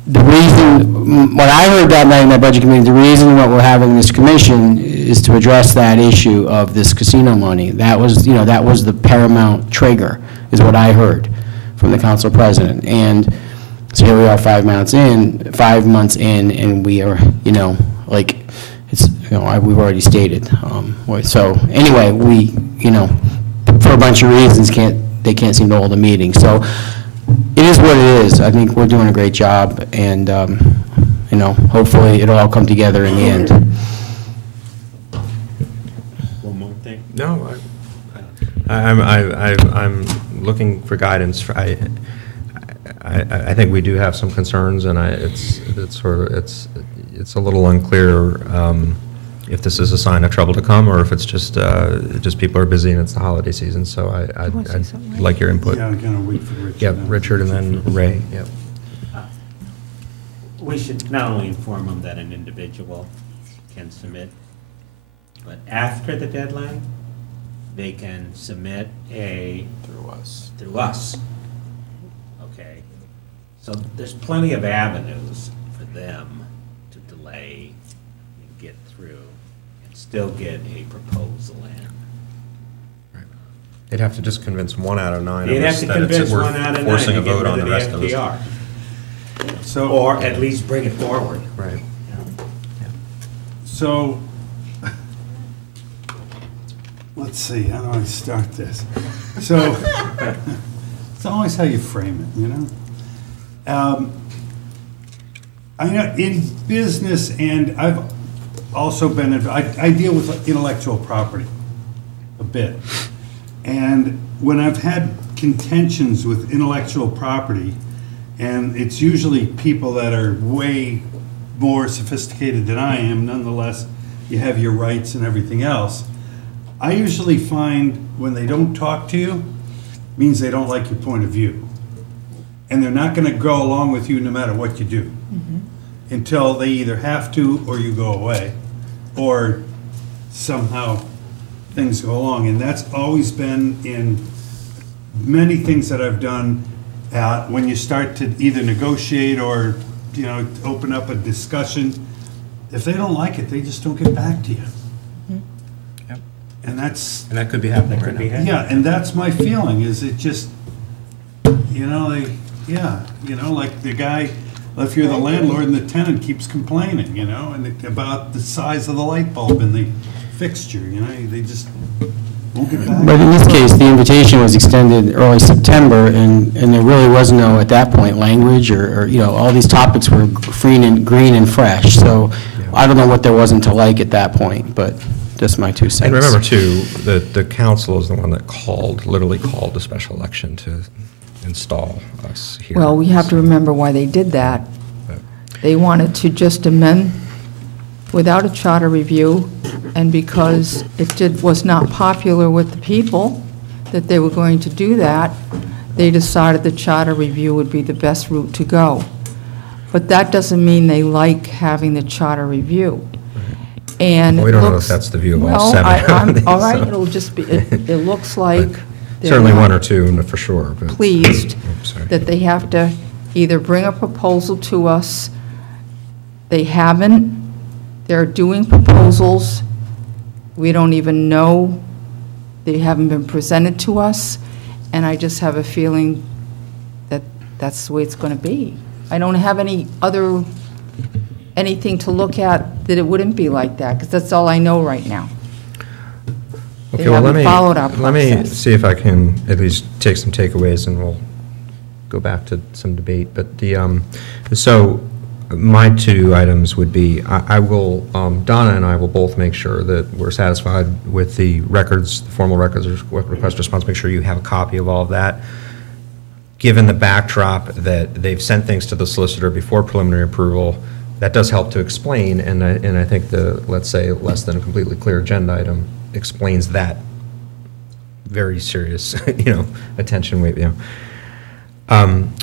the reason, what I heard that night in that budget committee, the reason what we're having this commission is to address that issue of this casino money. That was, you know, that was the paramount trigger, is what I heard from the council president. And so here we are 5 months in, and we are, you know, like, it's, you know, we've already stated. So anyway, we, you know, for a bunch of reasons, they can't seem to hold a meeting. So it is what it is. I think we're doing a great job, and, you know, hopefully it'll all come together in the end. One more thing. No, I'm looking for guidance. I think we do have some concerns, and it's a little unclear if this is a sign of trouble to come, or if it's just people are busy and it's the holiday season. So I'd like your input. Yeah, I'm gonna wait for Richard. Yeah, Richard and then Ray. Yep. We should not only inform them that an individual can submit, but after the deadline, they can submit through us. Okay, so there's plenty of avenues for them to delay and get through and still get a proposal in. Right. They'd have to just convince 1 out of 9 They'd of have us to that convince we're 1 out of 9 forcing to a get vote rid on the of rest of us. FDR. So, Or at least bring it forward. Right. So, let's see, how do I start this? So, it's always how you frame it, you know? I know in business, and I've also been, I deal with intellectual property a bit. And when I've had contentions with intellectual property, and it's usually people that are way more sophisticated than I am, nonetheless, you have your rights and everything else. I usually find when they don't talk to you, means they don't like your point of view. And they're not gonna go along with you no matter what you do, until they either have to or you go away, or somehow things go along. And that's always been in many things that I've done, when you start to either negotiate or, you know, open up a discussion. If they don't like it, they just don't get back to you. Yep. And that's, And that could be happening right now. yeah, and that's my feeling, is it just, you know, like the guy, if you're the landlord and the tenant keeps complaining, you know, and about the size of the light bulb in the fixture, you know, they just won't get back. But in this case, the invitation was extended early September, and there really was no, at that point, language, or, you know, all these topics were green and fresh, so I don't know what there wasn't to like at that point, but just my 2 cents. And remember, too, that the council is the one that literally called a special election to install us here. Well, we have to remember why they did that. They wanted to just amend without a charter review, and because it was not popular with the people that they were going to do that, they decided the charter review would be the best route to go. But that doesn't mean they like having the charter review. And Well, we don't know if that's the view of all seven. All right, So- it'll just be, it looks like they're Certainly not one or two, for sure. But pleased I'm sorry. that they have to either bring a proposal to us. They haven't. They're doing proposals. We don't even know. They haven't been presented to us. And I just have a feeling that that's the way it's going to be. I don't have anything to look at that it wouldn't be like that, because that's all I know right now. They Okay, well, haven't followed our let me process. see if I can at least take some takeaways, and we'll go back to some debate. But so my 2 items would be, I will, Donna and I will both make sure that we're satisfied with the records, the formal records, request response, make sure you have a copy of all of that. Given the backdrop that they've sent things to the solicitor before preliminary approval, that does help to explain, and I think the, let's say, less than a completely clear agenda item explains that very serious, attention weight,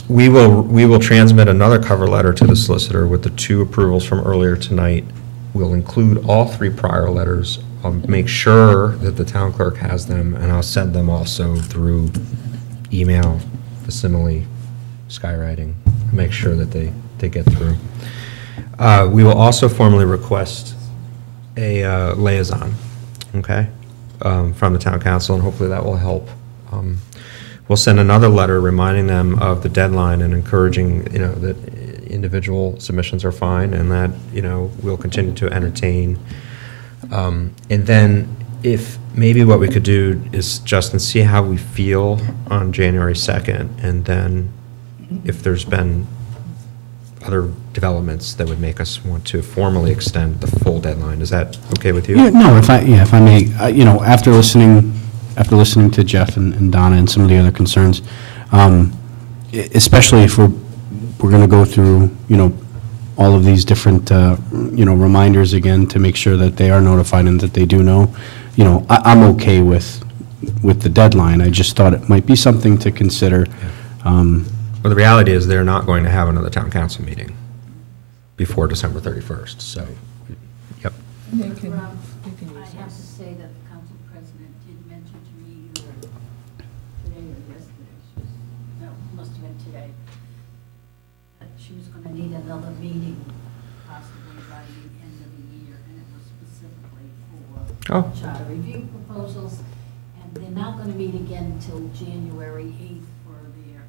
We will transmit another cover letter to the solicitor with the 2 approvals from earlier tonight. We'll include all 3 prior letters. I'll make sure that the town clerk has them, and I'll send them also through email, facsimile, skywriting, make sure that they get through. We will also formally request a liaison, okay, from the town council, and hopefully that will help. We'll send another letter reminding them of the deadline and encouraging, that individual submissions are fine, and that, we'll continue to entertain. And then if maybe what we could do is, Justin, see how we feel on January 2nd, and then if there's been other developments that would make us want to formally extend the full deadline. Is that okay with you? Yeah, no, if I may, after listening to Jeff and Donna and some of the other concerns, especially if we're going to go through, all of these different, reminders again to make sure that they are notified and that they do know, I'm okay with the deadline. I just thought it might be something to consider. Well, the reality is they're not going to have another town council meeting before December 31st, so, yep. Rob, I have to say that the council president did mention to me either today or yesterday, no, it must have been today, that she was going to need another meeting possibly by the end of the year, and it was specifically for charter review proposals, and they're not going to meet again until January 8th for their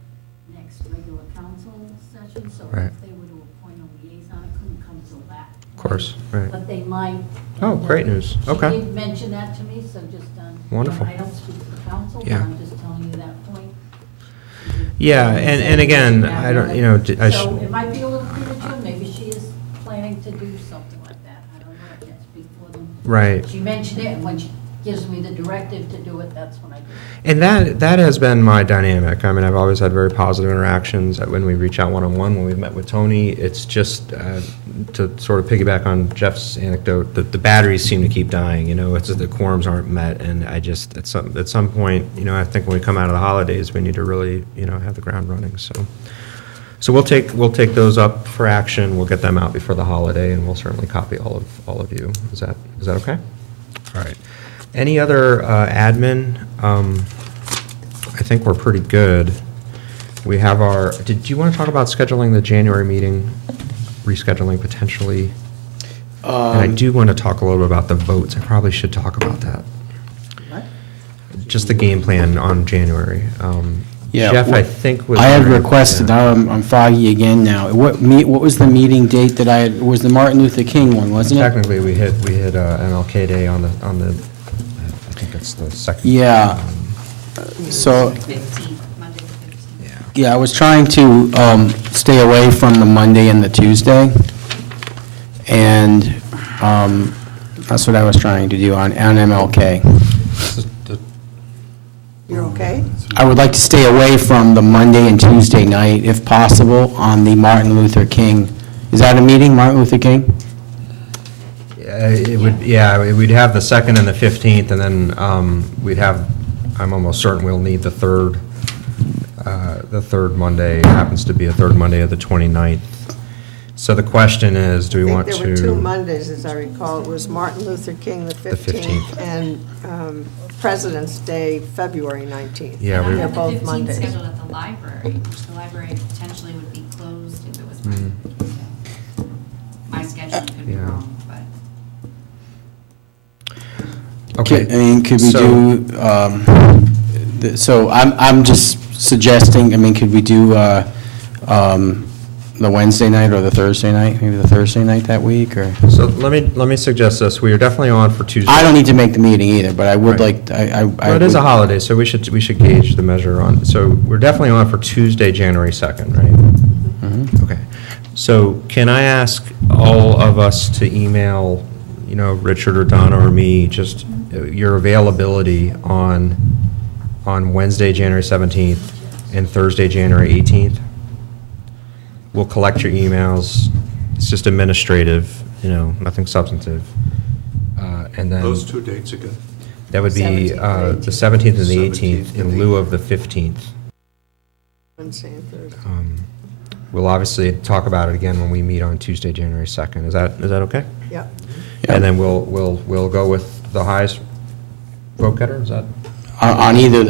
next regular council session, so if they were to appoint a liaison, it couldn't come till that. Of course, right. But they might. Oh, great news. Okay. She did mention that to me, so just, Wonderful. I don't speak for the council, but Yeah. I'm just telling you that point. Yeah, and again, I don't, So it might be a little premature, maybe she is planning to do something like that, I don't know, I can't speak for them. Right. She mentioned it, and when gives me the directive to do it, that's when I do it. And that has been my dynamic. I mean, I've always had very positive interactions when we reach out one-on-one, when we've met with Tony. It's just, to sort of piggyback on Jeff's anecdote, the batteries seem to keep dying, you know, it's the quorums aren't met, and I just, at some point, you know, I think when we come out of the holidays, we need to really, you know, have the ground running, So we'll take those up for action, we'll get them out before the holiday, and we'll certainly copy all of you. Is that okay? All right. Any other admin? I think we're pretty good. We have our, do you want to talk about scheduling the January meeting, rescheduling potentially? And I do want to talk a little bit about the votes. I probably should talk about that. What? Just the game plan on January. Yeah, Jeff, I think was. I had already- requested, yeah. now I'm foggy again now. What was the meeting date that it was the Martin Luther King one, wasn't it? Technically, we hit MLK Day on the, I think it's the second. Yeah. So, 15th, Monday the 15th. yeah, I was trying to stay away from the Monday and the Tuesday. And that's what I was trying to do on MLK. You're okay? I would like to stay away from the Monday and Tuesday night, if possible, on the Martin Luther King. Is that a meeting, Martin Luther King? It would, yeah, we'd have the 2nd and the 15th, and then we'd have, I'm almost certain we'll need the third Monday, happens to be a third Monday of the 29th. So the question is, do we want to? I think there were 2 Mondays, as I recall. It was Martin Luther King, the 15th, and President's Day, February 19th. Yeah, They're both Mondays. The 15th scheduled at the library, which the library potentially would be closed if it was Monday. My schedule could be Yeah. wrong, but. Okay. I mean, could we So- do, so I'm just suggesting, I mean, could we do the Wednesday night or the Thursday night? Maybe the Thursday night that week, or? So let me suggest this. We are definitely on for Tuesday. I don't need to make the meeting either, but I would Right. like, I Well, it is a holiday, so we should gauge the measure on, so we're definitely on for Tuesday, January 2nd, right? Mhm. Okay. So can I ask all of us to email, you know, Richard or Donna or me, just your availability on Wednesday, January 17th, and Thursday, January 18th? We'll collect your emails. It's just administrative, you know, nothing substantive. And then. Those 2 dates again? That would be 17th and the 17th and the 17th 18th in and lieu of the 15th. Wednesday and Thursday. We'll obviously talk about it again when we meet on Tuesday, January 2nd. Is that okay? Yep. And then we'll go with the highest vote getter, is that? on either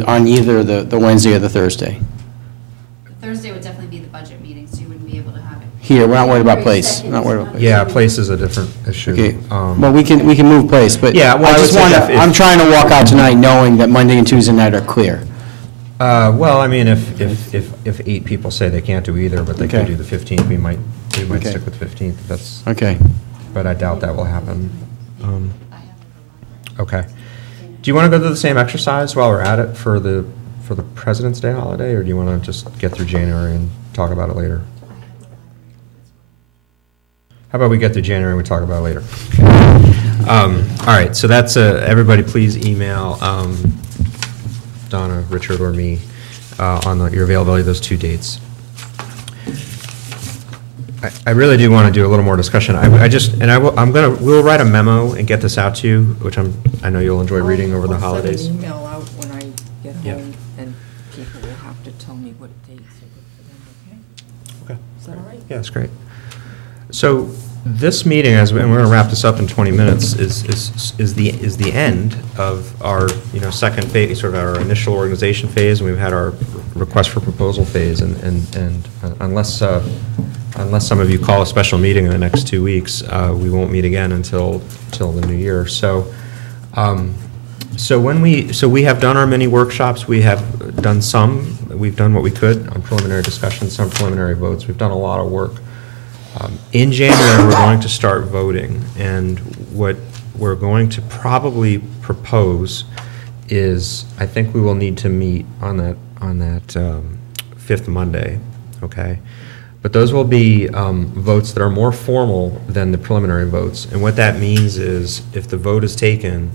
the Wednesday or the Thursday. Thursday would definitely be the budget meeting, so you wouldn't be able to have it. Here, we're not worried about place, not worried about place. Yeah, place is a different issue. Okay, well, we can move place, but Yeah, well, I I would just say want if- to, I'm trying to walk out tonight knowing that Monday and Tuesday night are clear. Well, I mean, if 8 people say they can't do either, but they can Okay. do the 15th, we might Okay. stick with 15th, if that's, Okay. but I doubt that will happen. Okay. Do you want to go through the same exercise while we're at it for the President's Day holiday, or do you want to just get through January and talk about it later? How about we get through January and we talk about it later? All right, so that's, everybody please email Donna, Richard, or me on your availability of those 2 dates. I really do want to do a little more discussion. We'll write a memo and get this out to you, which I know you'll enjoy reading over the holidays. I'll send an email out when I get Yeah. home, and people will have to tell me what dates are good for them, okay? Okay. Is that all right? Yeah, that's great. So this meeting, and we're going to wrap this up in 20 minutes, is the end of our, you know, second phase, sort of our initial organization phase, and we've had our request for proposal phase, and unless some of you call a special meeting in the next 2 weeks, we won't meet again until the new year. So we have done our mini workshops. We've done what we could on preliminary discussions, some preliminary votes. We've done a lot of work. In January, we're going to start voting, and what we're going to probably propose is, I think we will need to meet on that 5th Monday, okay? But those will be votes that are more formal than the preliminary votes, and what that means is, if the vote is taken,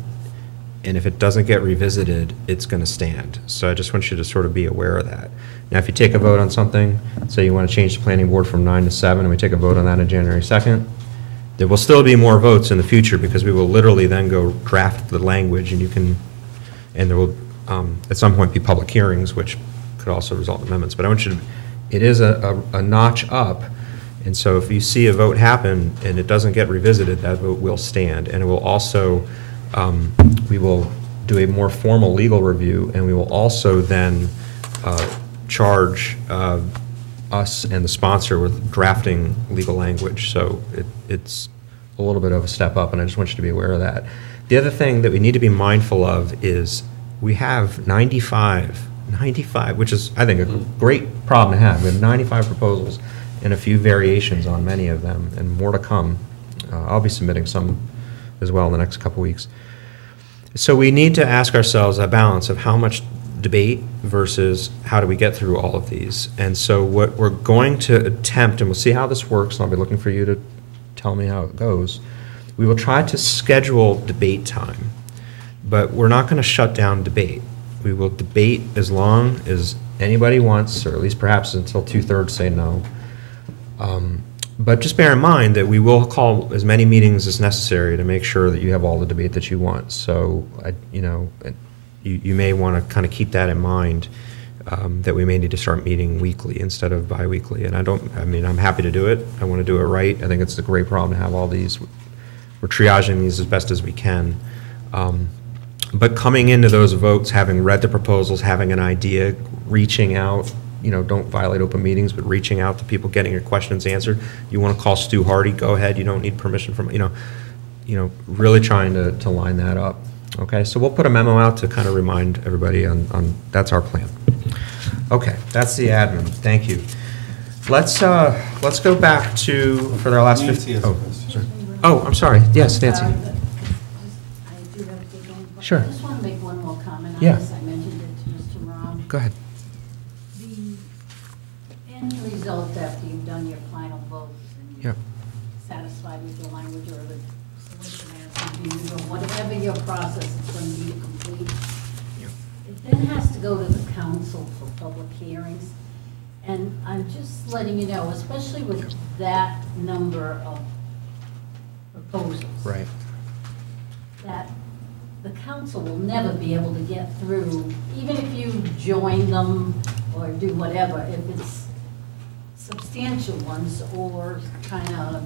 and if it doesn't get revisited, it's going to stand. So I just want you to sort of be aware of that. Now, if you take a vote on something, say you want to change the planning board from 9 to 7, and we take a vote on that on January 2nd, there will still be more votes in the future, because we will literally then go draft the language, and you can, and there will at some point be public hearings, which could also result in amendments. But I want you to, it is a notch up, and so if you see a vote happen and it doesn't get revisited, that vote will stand. And it will also, we will do a more formal legal review, and we will also then charge us and the sponsor with drafting legal language. So it's a little bit of a step up, and I just want you to be aware of that. The other thing that we need to be mindful of is we have 95, which is, I think, a great problem to have. We have 95 proposals and a few variations on many of them, and more to come. I'll be submitting some as well in the next couple weeks. So we need to ask ourselves a balance of how much debate versus how do we get through all of these. And so what we're going to attempt, and we'll see how this works, and I'll be looking for you to tell me how it goes, we will try to schedule debate time, but we're not going to shut down debate. We will debate as long as anybody wants, or at least perhaps until 2/3 say no. But just bear in mind that we will call as many meetings as necessary to make sure that you have all the debate that you want. So, you may want to kind of keep that in mind, that we may need to start meeting weekly instead of bi-weekly. And I'm happy to do it. I want to do it right. I think it's a great problem to have all these. We're triaging these as best as we can. But coming into those votes, having read the proposals, having an idea, reaching out, don't violate open meetings, but reaching out to people, getting your questions answered. You want to call Stu Hardy, go ahead. You don't need permission from, really trying to line that up. Okay, so we'll put a memo out to kind of remind everybody on that's our plan. Okay, that's the admin. Thank you. Let's go back to, for our last 15. Oh, I'm sorry. Yes, Nancy. I do have to go. Sure. I just want to make one more comment on Yeah. this. I mentioned it to Mr. Ron. Go ahead. The end result after you've done your final votes and you're satisfied with your language, or the solution has reviewed, or whatever your process is going to be to complete, it then has to go to the council for public hearings. And I'm just letting you know, especially with that number of proposals. Right. That the council will never be able to get through, even if you join them or do whatever, if it's substantial ones or kind of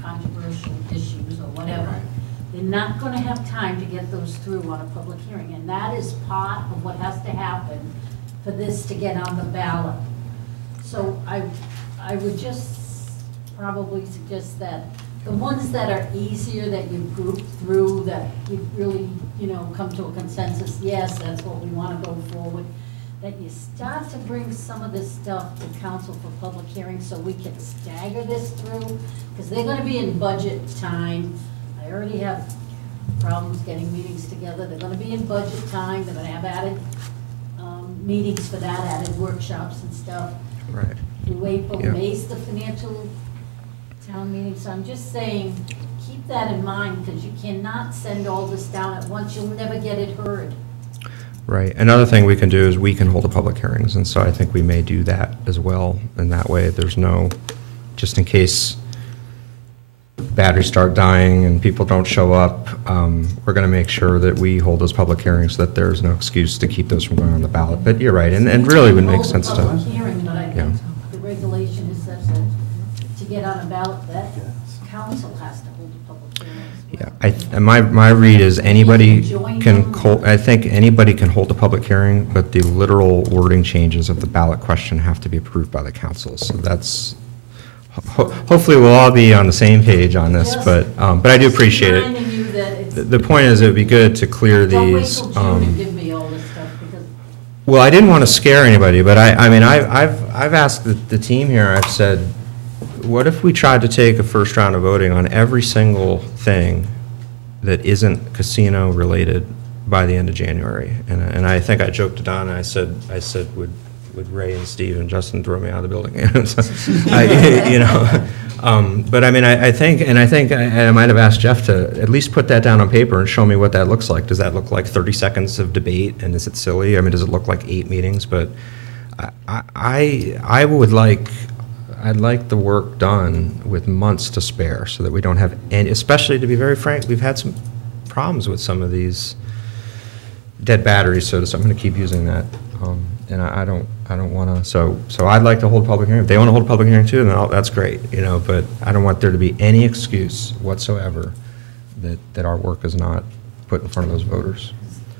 controversial issues or whatever. They're not going to have time to get those through on a public hearing, and that is part of what has to happen for this to get on the ballot. So I would just probably suggest that the ones that are easier, that you group through, that you really, come to a consensus, yes, that's what we want to go forward, that you start to bring some of this stuff to council for public hearings so we can stagger this through, because they're going to be in budget time. I already have problems getting meetings together. They're going to be in budget time. They're going to have added meetings for that, added workshops and stuff. Right. Through April, Yeah. May's the financial town meeting, so I'm just saying, keep that in mind, because you cannot send all this down at once. You'll never get it heard. Right. Another thing we can do is we can hold the public hearings, and so I think we may do that as well. And that way, there's no, just in case batteries start dying and people don't show up, we're going to make sure that we hold those public hearings so that there's no excuse to keep those from going on the ballot. But you're right, and really it would make sense to. Public hearing, but I think the regulation is such that to get on a ballot, that council has to hold a public hearing. Yeah, my read is anybody can, I think anybody can hold a public hearing, but the literal wording changes of the ballot question have to be approved by the council. So that's, hopefully we'll all be on the same page on this, but I do appreciate it. The point is, it would be good to clear these. Don't wait till June and give me all this stuff, because. Well, I didn't want to scare anybody, but I've asked the team here, I've said, what if we tried to take a first round of voting on every single thing that isn't casino related by the end of January? And I think I joked to Donna, I said, would with Ray and Steve and Justin throw me out of the building. You know, but I mean, I think, and I might have asked Jeff to at least put that down on paper and show me what that looks like. Does that look like 30 seconds of debate, and is it silly? I mean, does it look like 8 meetings? But I would like, I'd like the work done with months to spare, so that we don't have any, especially, to be very frank, we've had some problems with some of these dead batteries, so I'm going to keep using that. And I don't want to, so I'd like to hold a public hearing. If they want to hold a public hearing too, then that's great, you know, but I don't want there to be any excuse whatsoever that our work is not put in front of those voters.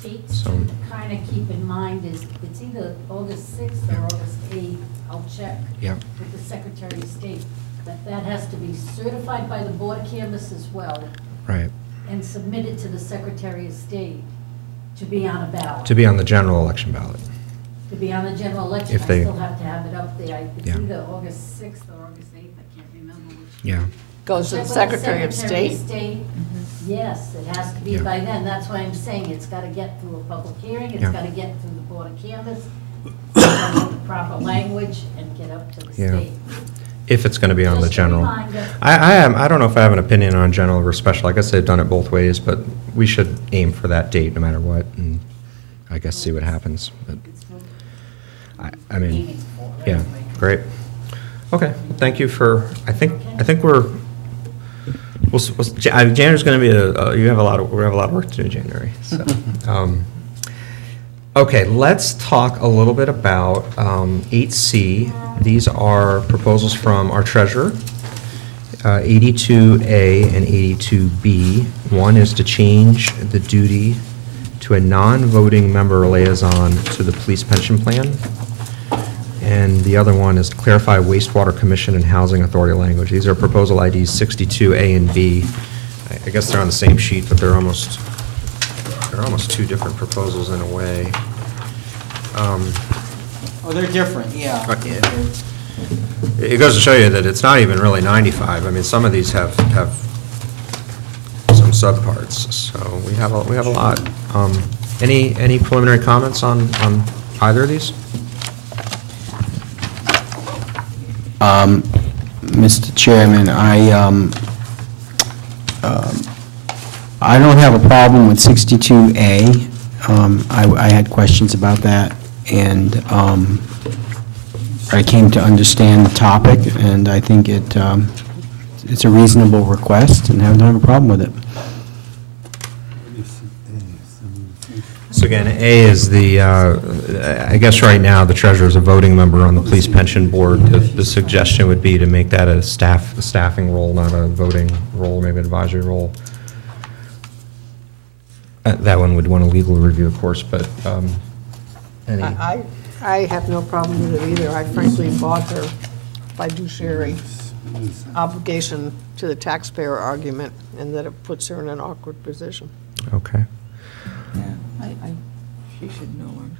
Dates So, to kind of keep in mind is, it's either August 6th or August 8th. I'll check Yeah. with the Secretary of State. That has to be certified by the Board of Canvass as well. right. And submitted to the Secretary of State to be on a ballot. To be on the general election ballot. To be on the general election, If I they- still have to have it up there. It's Yeah. either August 6th or August 8th, I can't remember which. Yeah. Goes to the Check with Secretary of Secretary State. Mm-hmm. Yes, it has to be Yeah. by then. That's why I'm saying it's got to get through a public hearing, it's Yeah. got to get through the Board of Canvass, get the proper language, and get up to the Yeah. state. If it's going to be on the Just a general. reminder. I don't know if I have an opinion on general or special. I guess they've done it both ways, but we should aim for that date no matter what, and I guess see what happens. But I mean, yeah, great. Okay, thank you for, I think January's going to be we have a lot of work to do in January. So, okay, let's talk a little bit about 8C. These are proposals from our treasurer, 82A and 82B. One is to change the duty to a non-voting member liaison to the police pension plan. And the other one is to clarify wastewater commission and housing authority language. These are proposal IDs 62A and B. I guess they're on the same sheet, but they're almost two different proposals in a way. Oh, they're different, yeah. It goes to show you that it's not even really 95. I mean, some of these have some subparts, so we have a lot. Any preliminary comments on either of these? Mr. Chairman, I don't have a problem with 62A. I had questions about that, and I came to understand the topic, and I think it's a reasonable request, and I don't have a problem with it. So again, A is the, I guess right now, the treasurer is a voting member on the police pension board. The suggestion would be to make that a staffing role, not a voting role, maybe an advisory role. That one would want a legal review, of course, but any? I have no problem with it either. I frankly bought her fiduciary obligation to the taxpayer argument, and that it puts her in an awkward position. Okay. Yeah, she should know her.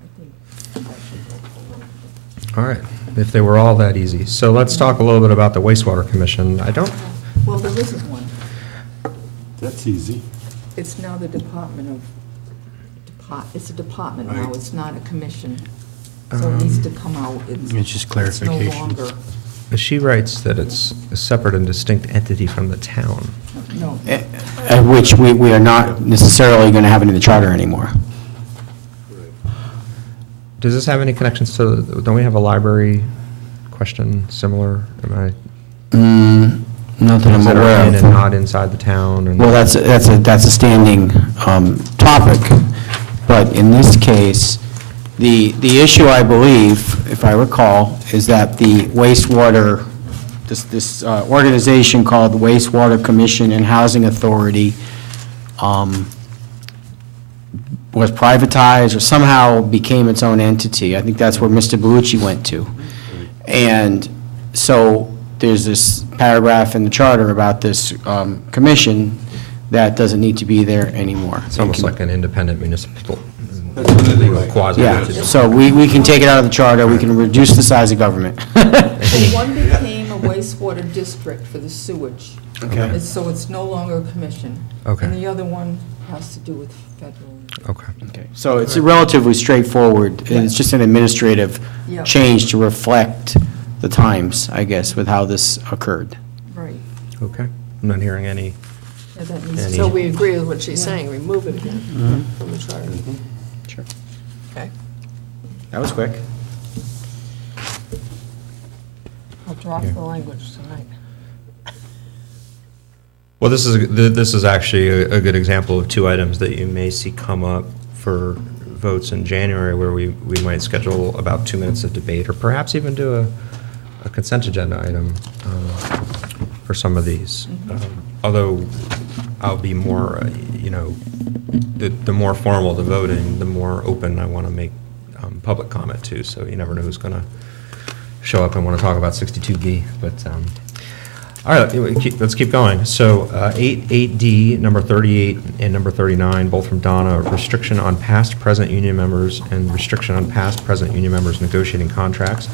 I think that should go forward. All right, if they were all that easy. So let's talk a little bit about the wastewater commission. Well, there isn't one. That's easy. It's now the it's a department now, Right. it's not a commission. So it needs to come out. It's just It's clarification. no longer, She writes that it's a separate and distinct entity from the town. no. Which we are not necessarily going to have it in the charter anymore. Does this have any connections to, don't we have a library question similar? Am Not that I, I'm things that aware are in of. and not inside the town? And Well, that's a standing topic, but in this case, the issue, I believe, if I recall, is that the wastewater, this organization called the Wastewater Commission and Housing Authority was privatized or somehow became its own entity. I think that's where Mr. Bellucci went to. And so there's this paragraph in the charter about this commission that doesn't need to be there anymore. It's almost like an independent municipal, Right. quasi. Yeah, so we can take it out of the charter, we can reduce the size of government. Well, one became a wastewater district for the sewage. Okay. So it's no longer a commission. Okay. And the other one has to do with federal. Okay. Okay, so it's relatively straightforward, and it's just an administrative Yeah. change to reflect the times, I guess, with how this occurred. Right. Okay. I'm not hearing any. Yeah, that needs Any- to So we agree with what she's saying, remove it again from the charter. Sure. Okay. That was quick. I'll drop the language tonight. Well, this is actually a good example of two items that you may see come up for votes in January, where we might schedule about 2 minutes of debate, or perhaps even do a consent agenda item for some of these. Although I'll be more, the more formal the voting, the more open I want to make public comment too. So you never know who's going to show up and want to talk about 62B. But all right, let's keep going. So 8D, number 38, and number 39, both from Donna, restriction on past, present union members and restriction on past, present union members negotiating contracts.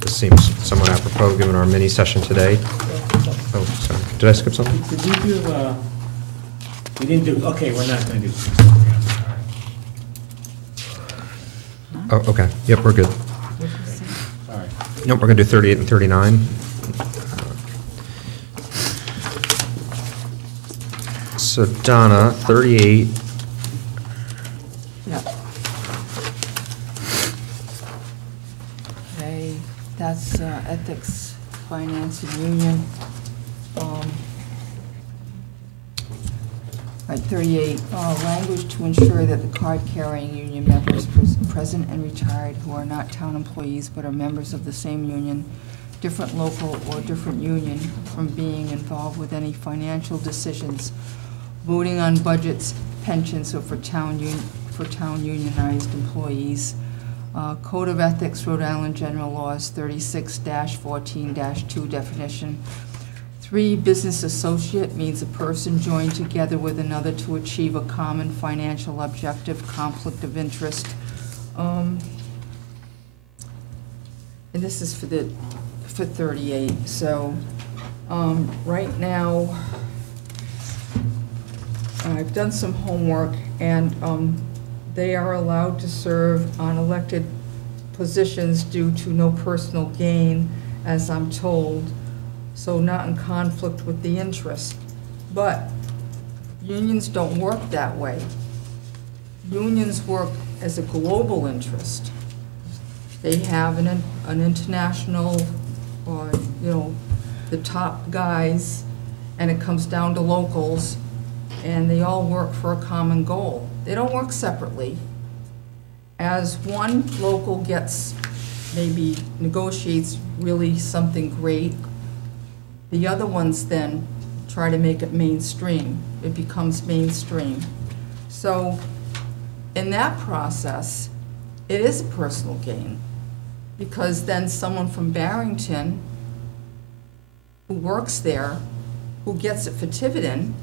This seems somewhat apropos given our mini session today. Oh, sorry. Did I skip something? Did we do, we didn't do, okay, we're not going to do. Oh, okay. Yep, we're good. Sorry. Nope, we're going to do 38 and 39. So Donna, 38. Yeah. Okay, that's ethics, finance, and union. Right, 38, language to ensure that the card-carrying union members present and retired who are not town employees but are members of the same union, different local or different union, from being involved with any financial decisions, voting on budgets, pensions, or for town unionized employees. Code of Ethics, Rhode Island General Laws 36-14-2 definition. 3, business associate means a person joined together with another to achieve a common financial objective, conflict of interest. And this is for 38. So right now, I've done some homework, and they are allowed to serve on elected positions due to no personal gain, as I'm told, so not in conflict with the interest. But unions don't work that way. Unions work as a global interest. They have an international, or the top guys, and it comes down to locals, and they all work for a common goal. They don't work separately. As one local gets, maybe negotiates really something great, the other ones then try to make it mainstream. It becomes mainstream. So in that process, it is a personal gain, because then someone from Barrington who works there, who gets it for Tiverton,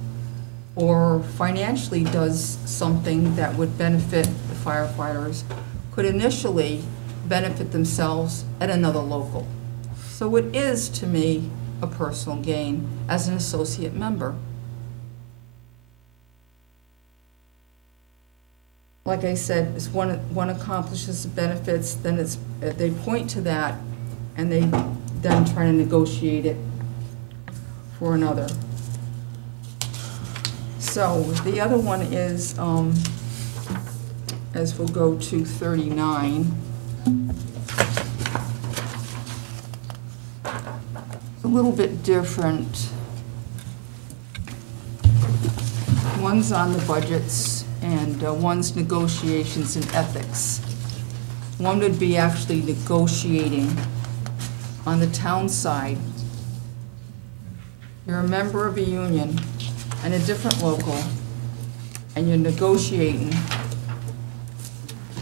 or financially does something that would benefit the firefighters, could initially benefit themselves at another local. So it is, to me, a personal gain as an associate member. Like I said, if one accomplishes the benefits, then they point to that, and they then try to negotiate it for another. So the other one is, as we'll go to 39, a little bit different. One's on the budgets, and one's negotiations and ethics. One would be actually negotiating on the town side. You're a member of a union and a different local, and you're negotiating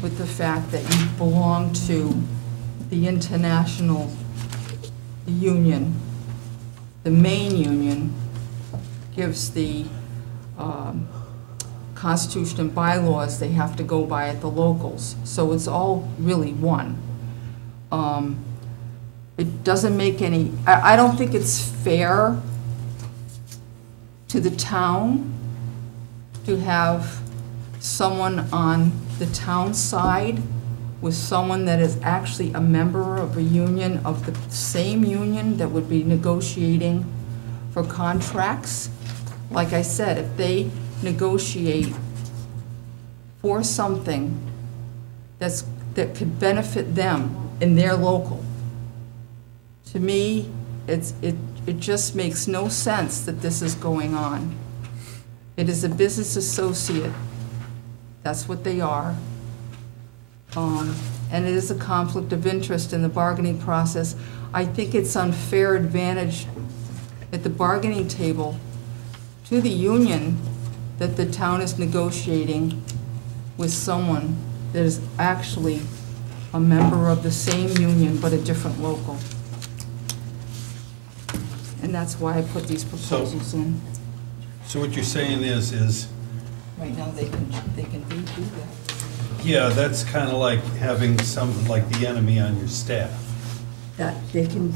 with the fact that you belong to the international union. The main union gives the Constitution and bylaws they have to go by at the locals. So it's all really one. It doesn't make any, I don't think it's fair to the town to have someone on the town side with someone that is actually a member of a union, of the same union that would be negotiating for contracts. Like I said, if they negotiate for something that could benefit them in their local, to me, it just makes no sense that this is going on. It is a business associate. That's what they are. And it is a conflict of interest in the bargaining process. I think it's unfair advantage at the bargaining table to the union that the town is negotiating with someone that is actually a member of the same union but a different local. And that's why I put these proposals in. So what you're saying is Right now, they can do that. yeah, that's kind of like having someone like the enemy on your staff, That they can,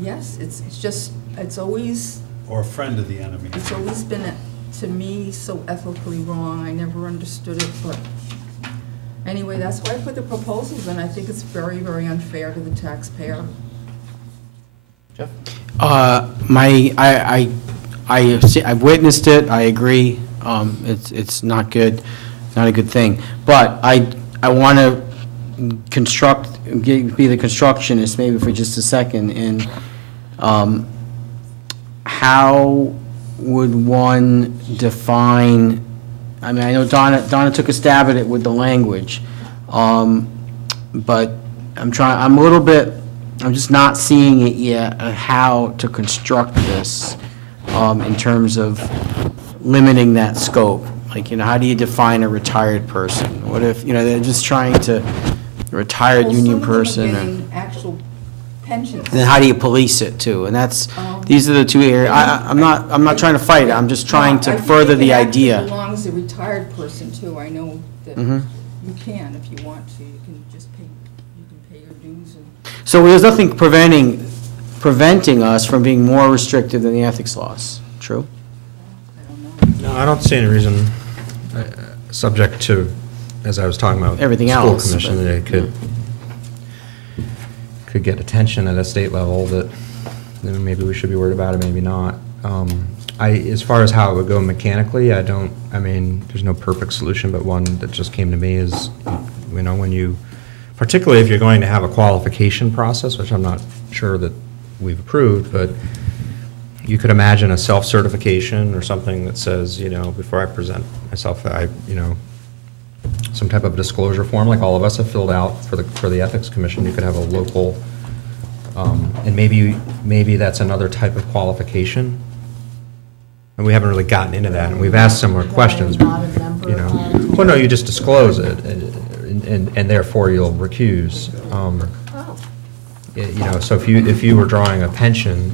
yes, it's always, or a friend of the enemy. it's always been, to me, so ethically wrong. I never understood it, but anyway, that's why I put the proposals in. I think it's very, very unfair to the taxpayer. Jeff? I've witnessed it, I agree, it's not good, not a good thing. But I want to be the constructionist maybe for just a second, and how would one define, I mean, I know Donna took a stab at it with the language, but I'm just not seeing it yet, how to construct this in terms of limiting that scope. Like, how do you define a retired person? What if, they're just trying to, a retired union person? Getting actual pensions. And then how do you police it too? And these are the two areas. I'm not trying to fight it. I'm just trying to further the idea. As long as a retired person too, I know that you can if you want to. You can just pay your dues. So there's nothing preventing us from being more restrictive than the ethics laws. True? No, I don't see any reason, subject to, as I was talking about, everything school else, commission, that it could get attention at a state level that maybe we should be worried about it, maybe not. As far as how it would go mechanically, there's no perfect solution, but one that just came to me is, when you, particularly if you're going to have a qualification process, which I'm not sure that we've approved, but you could imagine a self-certification or something that says, before I present myself, some type of disclosure form, like all of us have filled out for the Ethics Commission. You could have a local, and maybe that's another type of qualification. And we haven't really gotten into that, and we've asked similar questions. Well, no, you just disclose it, and therefore you'll recuse. So if you were drawing a pension,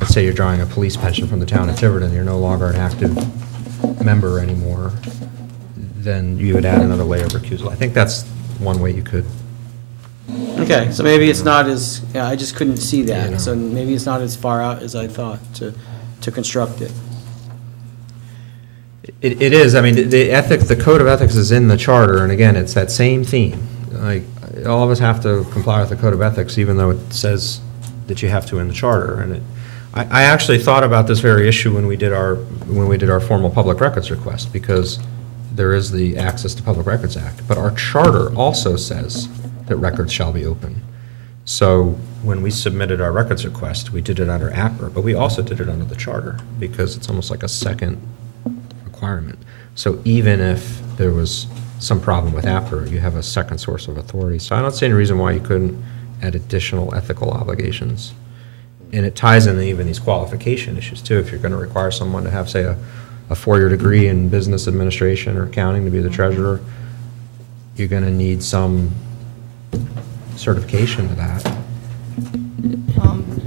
let's say you're drawing a police pension from the town of Tiverton, you're no longer an active member anymore, then you would add another layer of recusal. I think that's one way you could. Okay, so maybe it's not as, I just couldn't see that, so maybe it's not as far out as I thought to construct it. It is. The code of ethics is in the charter, and again, it's that same theme. Like, all of us have to comply with the code of ethics, even though it says that you have to in the charter. And I actually thought about this very issue when we did our formal public records request, because there is the Access to Public Records Act, but our charter also says that records shall be open. So when we submitted our records request, we did it under APRA, but we also did it under the charter, because it's almost like a second requirement. So even if there was some problem with APRA, you have a second source of authority. So I don't see any reason why you couldn't add additional ethical obligations. And it ties in even these qualification issues too. If you're going to require someone to have, say, a 4-year degree in business administration or accounting to be the treasurer, you're going to need some certification to that.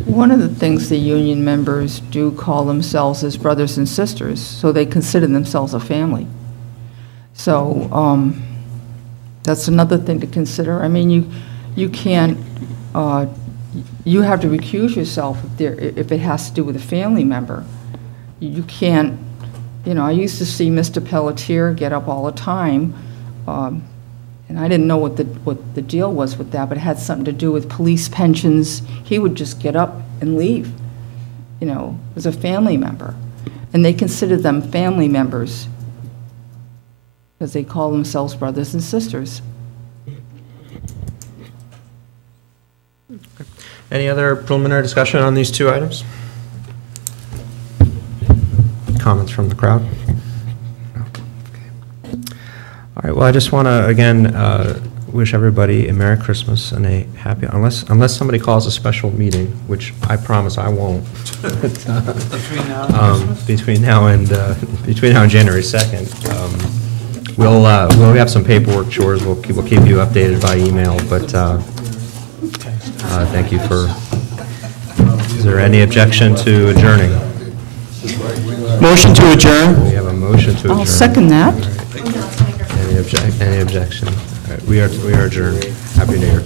One of the things the union members do call themselves is brothers and sisters, so they consider themselves a family. So that's another thing to consider. You can't, you have to recuse yourself if it has to do with a family member. You can't I used to see Mr. Pelletier get up all the time, and I didn't know what the deal was with that, but it had something to do with police pensions. He would just get up and leave, as a family member. And they considered them family members because they call themselves brothers and sisters. Any other preliminary discussion on these two items? Comments from the crowd? No? Okay. All right, well, I just want to, again, wish everybody a Merry Christmas and a happy, unless somebody calls a special meeting, which I promise I won't. Between now and January 2nd. We'll have some paperwork chores. We'll keep you updated by email, but thank you for, is there any objection to adjourning? Motion to adjourn. We have a motion to adjourn. I'll second that. Any objection? All right, we are adjourned. Happy New Year.